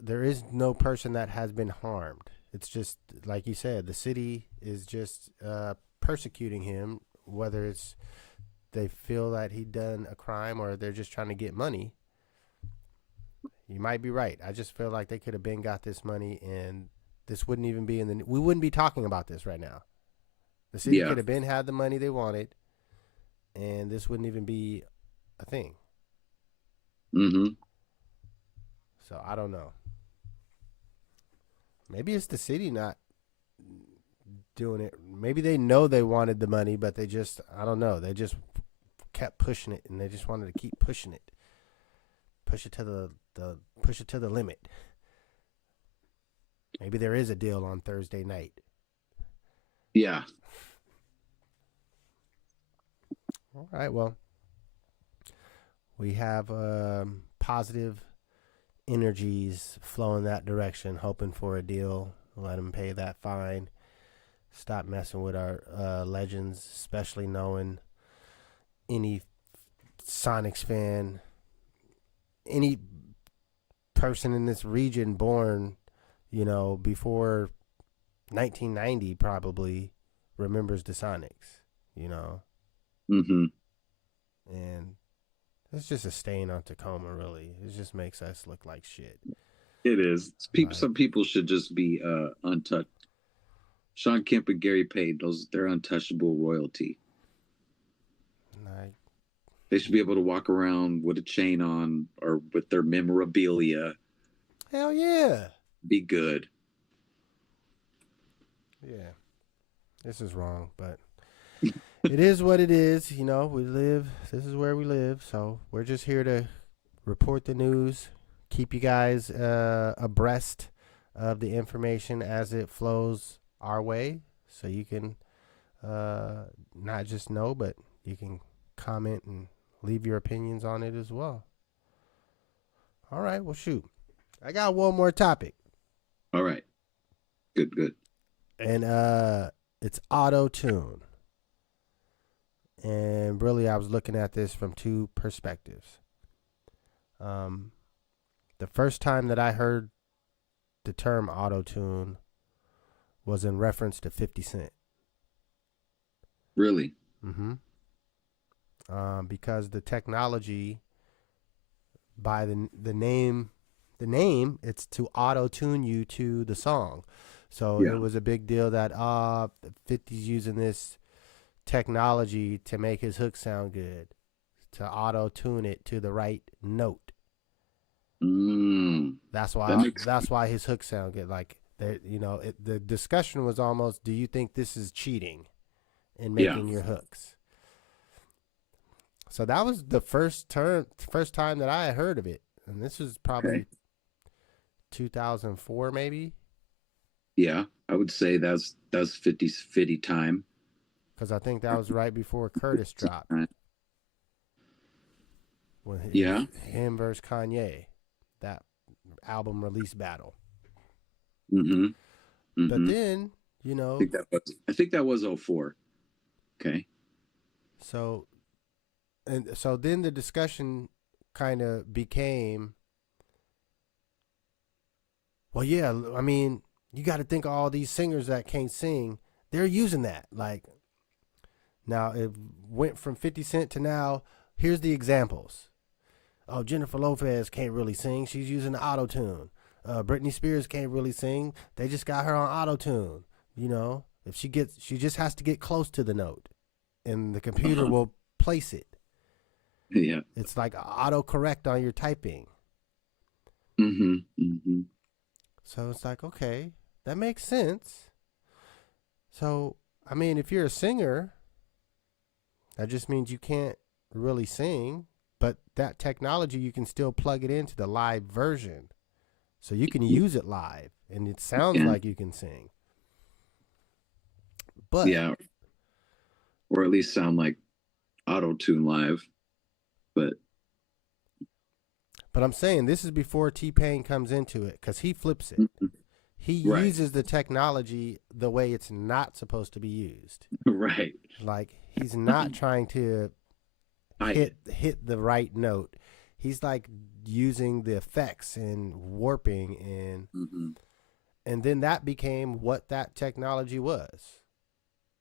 there is no person that has been harmed. It's just like you said, the city is just persecuting him, whether it's they feel that he done a crime or they're just trying to get money. You might be right. I just feel like they could have got this money, and this wouldn't even be we wouldn't be talking about this right now. The city could have had the money they wanted, and this wouldn't even be a thing. Mm-hmm. So I don't know. Maybe it's the city not doing it. Maybe they know they wanted the money, but they just, I don't know. They just kept pushing it, and they just wanted to keep pushing it. Push it to the limit. Maybe there is a deal on Thursday night. Yeah. All right. Well, we have positive energies flowing that direction, hoping for a deal. Let them pay that fine. Stop messing with our legends, especially knowing any Sonics fan, any person in this region born, before 1990 probably remembers the Sonics, Mm-hmm. And it's just a stain on Tacoma, really. It just makes us look like shit. It is. Some people should just be untouched. Shawn Kemp and Gary Payne, they're untouchable royalty. They should be able to walk around with a chain on or with their memorabilia. Hell yeah. Be good. Yeah. This is wrong, but it is what it is. This is where we live. So we're just here to report the news, keep you guys abreast of the information as it flows our way. So you can not just know, but you can comment and leave your opinions on it as well. All right. Well, shoot. I got one more topic. All right. Good. And it's Autotune. And really, I was looking at this from two perspectives. The first time that I heard the term Autotune was in reference to 50 Cent. Really? Mm-hmm. Because the technology, by the name, it's to auto-tune you to the song. So It was a big deal that 50's using this technology to make his hook sound good, to auto-tune it to the right note. That's why his hook sound good. Like the discussion was almost, do you think this is cheating in making your hooks? So that was the first time that I had heard of it, and this was probably 2004, maybe. Yeah, I would say that's 50 time. Because I think that was right before Curtis dropped. Him versus Kanye, that album release battle. Mm-hmm. But then, I think that was 04. Okay. So then the discussion kind of became, well, yeah, I mean, you got to think of all these singers that can't sing. They're using that. Like, now it went from 50 Cent to now, here's the examples. Oh, Jennifer Lopez can't really sing. She's using the auto-tune. Britney Spears can't really sing. They just got her on auto-tune. If she just has to get close to the note, and the computer will place it. Yeah. It's like auto-correct on your typing. Mm-hmm. Mm-hmm. So it's like, okay, that makes sense. So, I mean, if you're a singer, that just means you can't really sing, but that technology, you can still plug it into the live version. So you can use it live, and it sounds like you can sing. But yeah, or at least sound like auto-tune live. But I'm saying this is before T-Pain comes into it, because he flips it. He uses the technology the way it's not supposed to be used. Right. Like, he's not trying to hit the right note. He's like using the effects and warping and then that became what that technology was.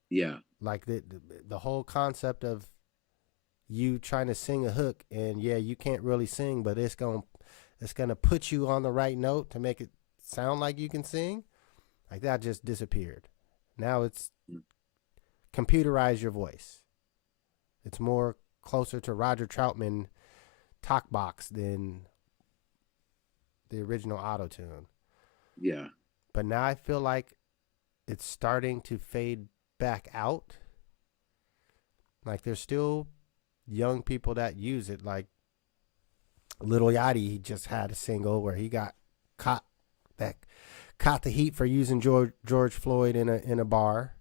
Yeah. Like the whole concept of you trying to sing a hook, and you can't really sing, but it's gonna put you on the right note to make it sound like you can sing. Like, that just disappeared. Now it's computerize your voice. It's more closer to Roger Troutman talk box than the original Autotune. Yeah. But now I feel like it's starting to fade back out. Like there's still young people that use it. Like Lil Yachty, he just had a single where he got caught the heat for using George Floyd in a bar.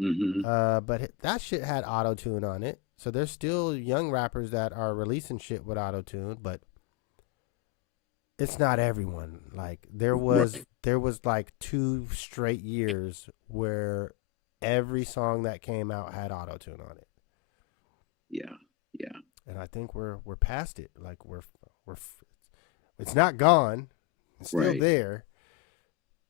Mm-hmm. But that shit had Autotune on it. So there's still young rappers that are releasing shit with Autotune, but it's not everyone. Like there was like 2 straight years where every song that came out had Autotune on it. Yeah. Yeah. And I think we're past it. Like it's not gone. It's still there.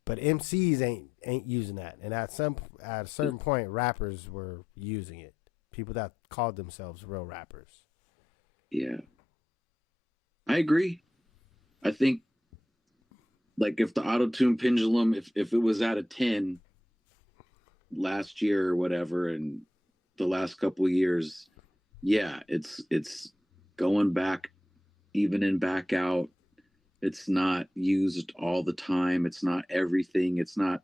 But MCs ain't using that. And at a certain point, rappers were using it. People that called themselves real rappers. Yeah. I agree. I think like if the Autotune pendulum, if it was at a 10 last year or whatever, and the last couple of years, yeah, it's going back, even and back out. It's not used all the time. It's not everything. It's not.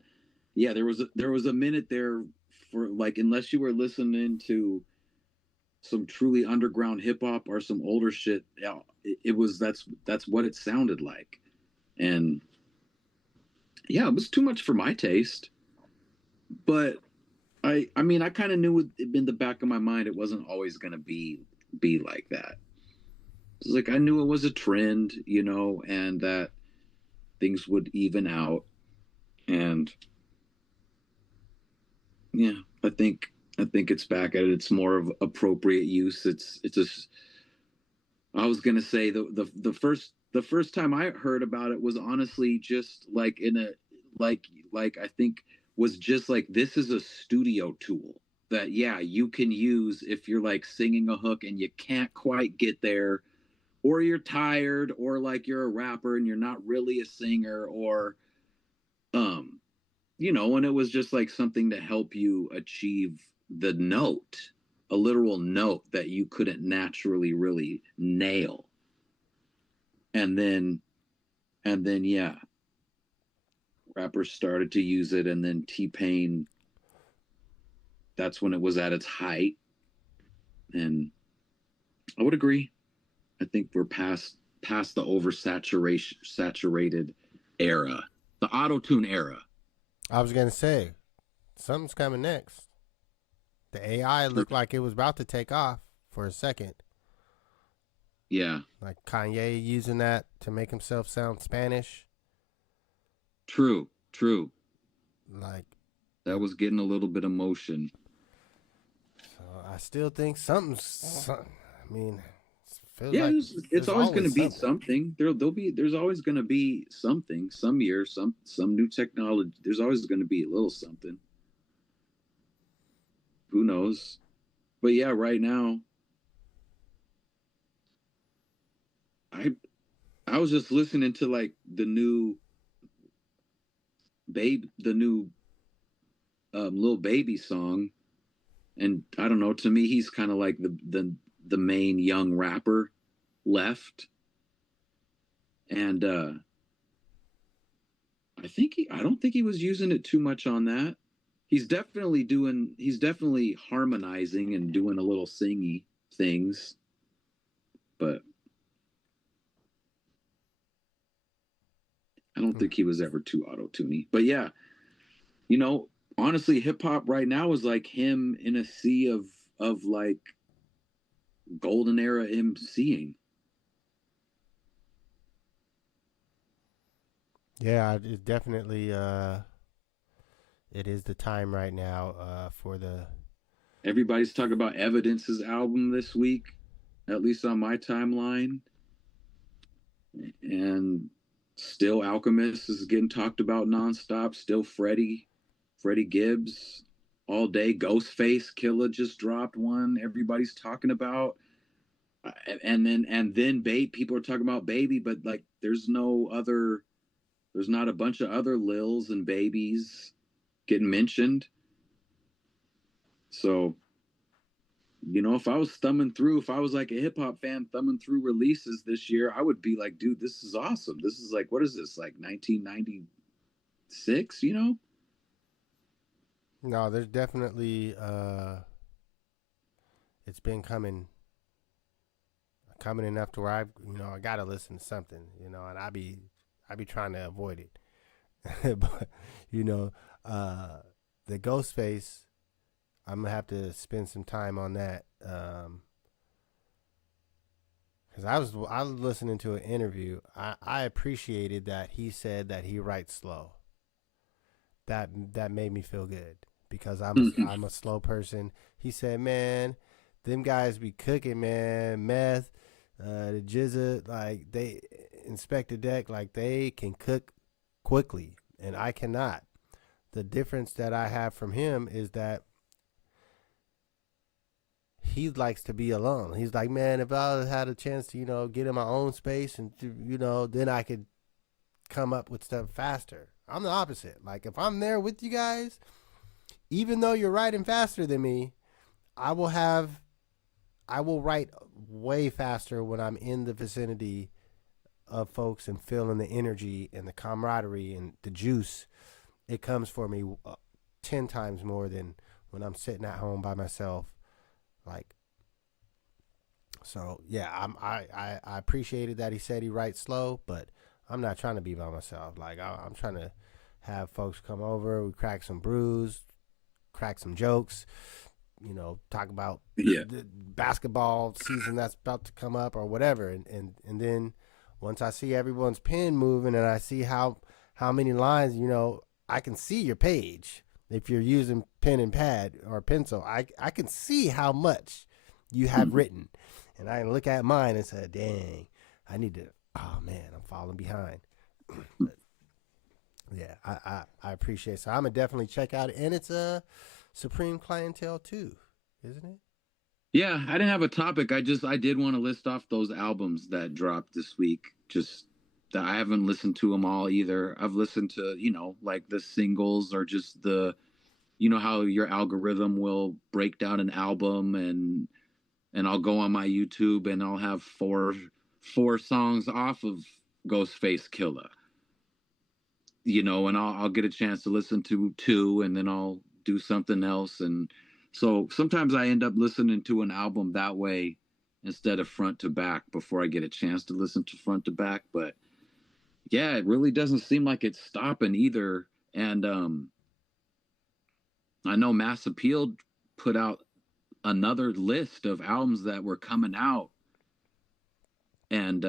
Yeah, there was a minute there for like, unless you were listening to some truly underground hip hop or some older shit, yeah, it was that's what it sounded like, and yeah, it was too much for my taste. But I mean, I kind of knew in the back of my mind it wasn't always gonna be like that. It's like I knew it was a trend, you know, and that things would even out. And yeah, I think it's back at it. It's more of appropriate use. It's just I was gonna say the first time I heard about it was honestly just like in a like I think was just like this is a studio tool that yeah you can use if you're like singing a hook and you can't quite get there, or you're tired, or like you're a rapper and you're not really a singer, or you know, and it was just like something to help you achieve the note, a literal note that you couldn't naturally really nail. And then yeah, rappers started to use it, and then T-Pain, that's when it was at its height. And I would agree. I think we're past the saturated era, the auto-tune era. I was gonna say, something's coming next. The AI looked like it was about to take off for a second. Yeah. Like Kanye using that to make himself sound Spanish. True. Like that was getting a little bit of motion. So I still think something's. I mean, yeah, like it's always going to be something. There's always going to be something. Some year, some new technology. There's always going to be a little something. Who knows? But yeah, right now, I was just listening to like the new Lil Baby song, and I don't know. To me, he's kind of like the main young rapper left, and I don't think he was using it too much on that. He's definitely harmonizing and doing a little singy things, but I don't think he was ever too auto-tuney. But yeah, you know, honestly, hip hop right now is like him in a sea of like golden era MCing. Yeah, it definitely it is the time right now for the. Everybody's talking about Evidence's album this week, at least on my timeline, and still Alchemist is getting talked about nonstop. Still Freddie Gibbs all day. Ghostface Killa just dropped one. Everybody's talking about, and then people are talking about Baby, but like there's not a bunch of other Lils and Babies getting mentioned. So you know, if I was thumbing through, if I was like a hip hop fan thumbing through releases this year, I would be like, dude, this is awesome. This is like, what is this, like 1996, you know? No, there's definitely it's been coming enough to where I gotta listen to something, and I be trying to avoid it. But the Ghostface, I'm gonna have to spend some time on that. Because I was listening to an interview. I appreciated that he said that he writes slow. That made me feel good because I'm a slow person. He said, man, them guys be cooking, man, meth, the jizza, like they inspect the deck, like they can cook quickly, and I cannot. The difference that I have from him is that he likes to be alone. He's like, man, if I had a chance to, get in my own space and, then I could come up with stuff faster. I'm the opposite. Like, if I'm there with you guys, even though you're writing faster than me, I will write way faster when I'm in the vicinity of folks and feeling the energy and the camaraderie and the juice. It comes for me 10 times more than when I'm sitting at home by myself. Like, so yeah, I appreciated that he said he writes slow, but I'm not trying to be by myself. Like, I'm trying to have folks come over, we crack some brews, crack some jokes, talk about the basketball season that's about to come up or whatever, and then once I see everyone's pen moving and I see how many lines, I can see your page. If you're using pen and pad or pencil, I can see how much you have written. And I can look at mine and say, dang, I need to, oh man, I'm falling behind. But yeah, I appreciate it. So I'm going to definitely check out it. And it's a Supreme Clientele too, isn't it? Yeah, I didn't have a topic. I did want to list off those albums that dropped this week. Just that I haven't listened to them all either. I've listened to, like the singles or just the, how your algorithm will break down an album and I'll go on my YouTube and I'll have four songs off of Ghostface Killer. And I'll get a chance to listen to two and then I'll do something else. And so sometimes I end up listening to an album that way instead of front to back before I get a chance to listen to front to back. But yeah, it really doesn't seem like it's stopping either. And I know Mass Appeal put out another list of albums that were coming out. And,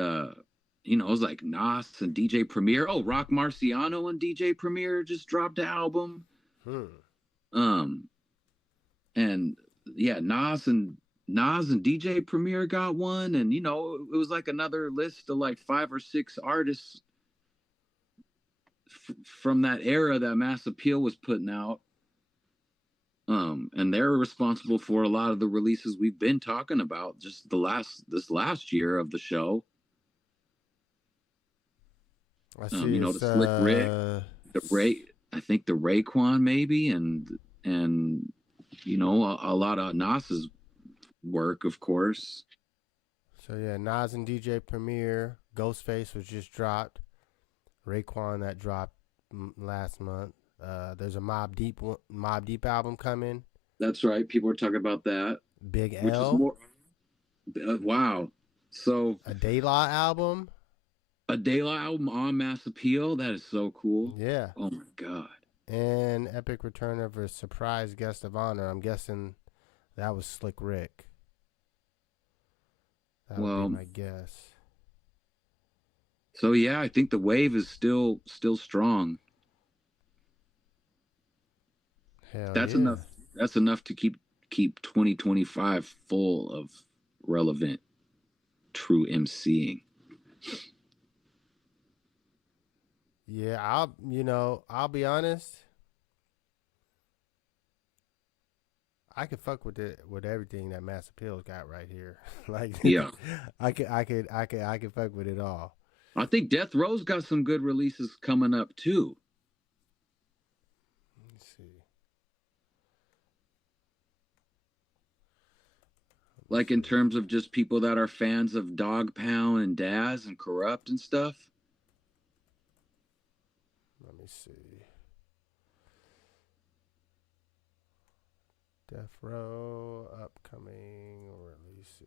it was like Nas and DJ Premier. Oh, Rock Marciano and DJ Premier just dropped an album. And yeah, Nas and DJ Premier got one. And, it was like another list of like 5 or 6 artists from that era that Mass Appeal was putting out. And they're responsible for a lot of the releases we've been talking about just this last year of the show. I see. The Slick Rick, I think the Raekwon maybe, and a lot of Nas's work, of course. So yeah, Nas and DJ Premier, Ghostface was just dropped. Raekwon that dropped last month. There's a Mobb Deep album coming. That's right. People are talking about that. Big L. Which is more, wow. So a De La album. A De La album on Mass Appeal. That is so cool. Yeah. Oh my god. And epic return of a surprise guest of honor. I'm guessing that was Slick Rick. That would be my guess. So yeah, I think the wave is still strong. That's enough. That's enough to keep 2025 full of relevant, true MCing. Yeah, I'll be honest. I could fuck with everything that Mass Appeal's got right here. Like, yeah, I could fuck with it all. I think Death Row's got some good releases coming up too. Let's see. Like in terms of just people that are fans of Dog Pound and Daz and Corrupt and stuff? Let me see. Death Row upcoming releases.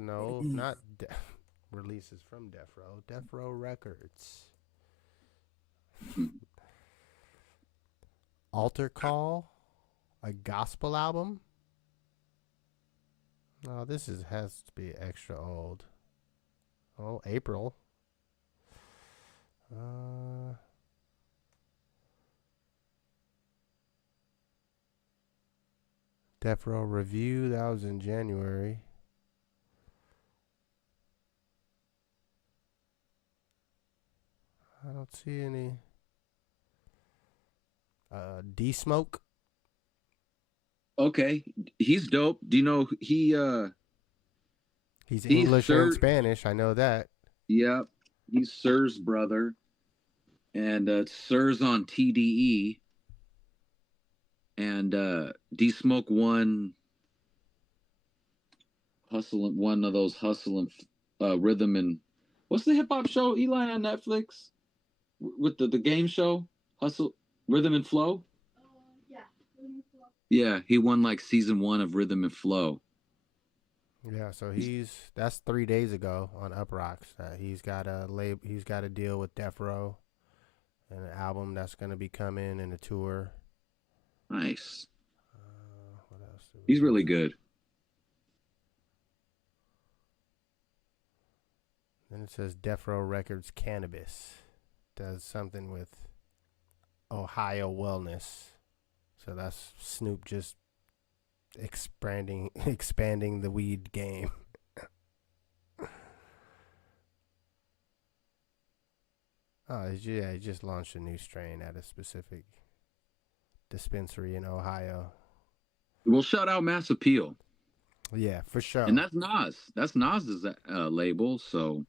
No, not releases from Death Row. Death Row Records. Altar Call, a gospel album. Oh, this has to be extra old. Oh, April. Death Row Review, that was in January. I don't see any. D-Smoke. Okay, he's dope. Do you know he's English and Spanish? I know that. Yep, he's Sir's brother, and Sir's on TDE, and D-Smoke won one of those hustling rhythm and what's the hip hop show, Eli, on Netflix with the game show Hustle Rhythm and Flow. Yeah, he won like season 1 of Rhythm and Flow. Yeah, so that's 3 days ago on Up Rocks. He's got a deal with Death Row, and an album that's gonna be coming and a tour. Nice. What else? He's really good. Then it says Death Row Records Cannabis does something with Ohio Wellness. So that's Snoop just expanding the weed game. He just launched a new strain at a specific dispensary in Ohio. Well, shout out Mass Appeal. Yeah, for sure. And that's Nas. That's Nas's label, so.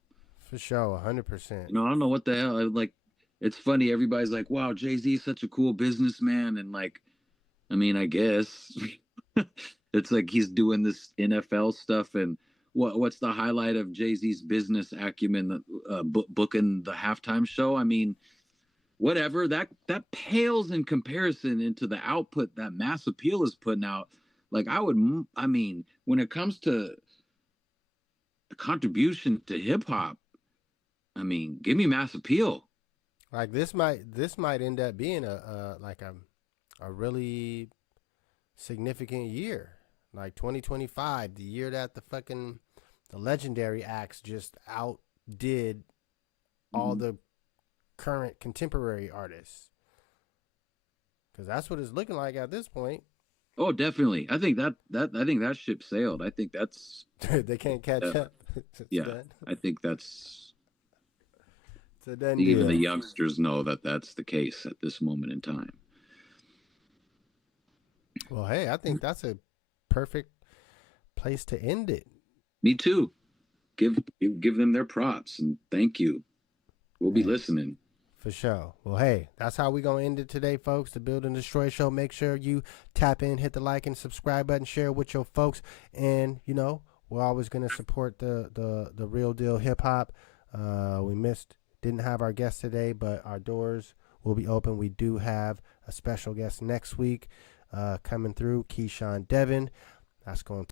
For sure, 100%. I don't know what the hell. Like, it's funny. Everybody's like, wow, Jay-Z is such a cool businessman. And like, I mean, I guess it's like he's doing this NFL stuff. And what's the highlight of Jay-Z's business acumen, booking the halftime show? I mean, whatever. That pales in comparison into the output that Mass Appeal is putting out. Like, when it comes to the contribution to hip-hop, I mean, give me Mass Appeal. Like this might end up being a really significant year, like 2025, the year that the legendary acts just outdid all the current contemporary artists, because that's what it's looking like at this point. Oh, definitely. I think that ship sailed. I think that's they can't catch up. Yeah, done. I think that's. It's a done even deal. the youngsters know that that's the case at this moment in time. Well, hey, I think that's a perfect place to end it. Me too. Give them their props and thank you. We'll be listening. For sure. Well, hey, that's how we going to end it today, folks. The Build and Destroy Show. Make sure you tap in, hit the like and subscribe button, share with your folks. And, we're always going to support the real deal hip hop. Didn't have our guest today, but our doors will be open. We do have a special guest next week coming through, Keyshawn Devin. That's going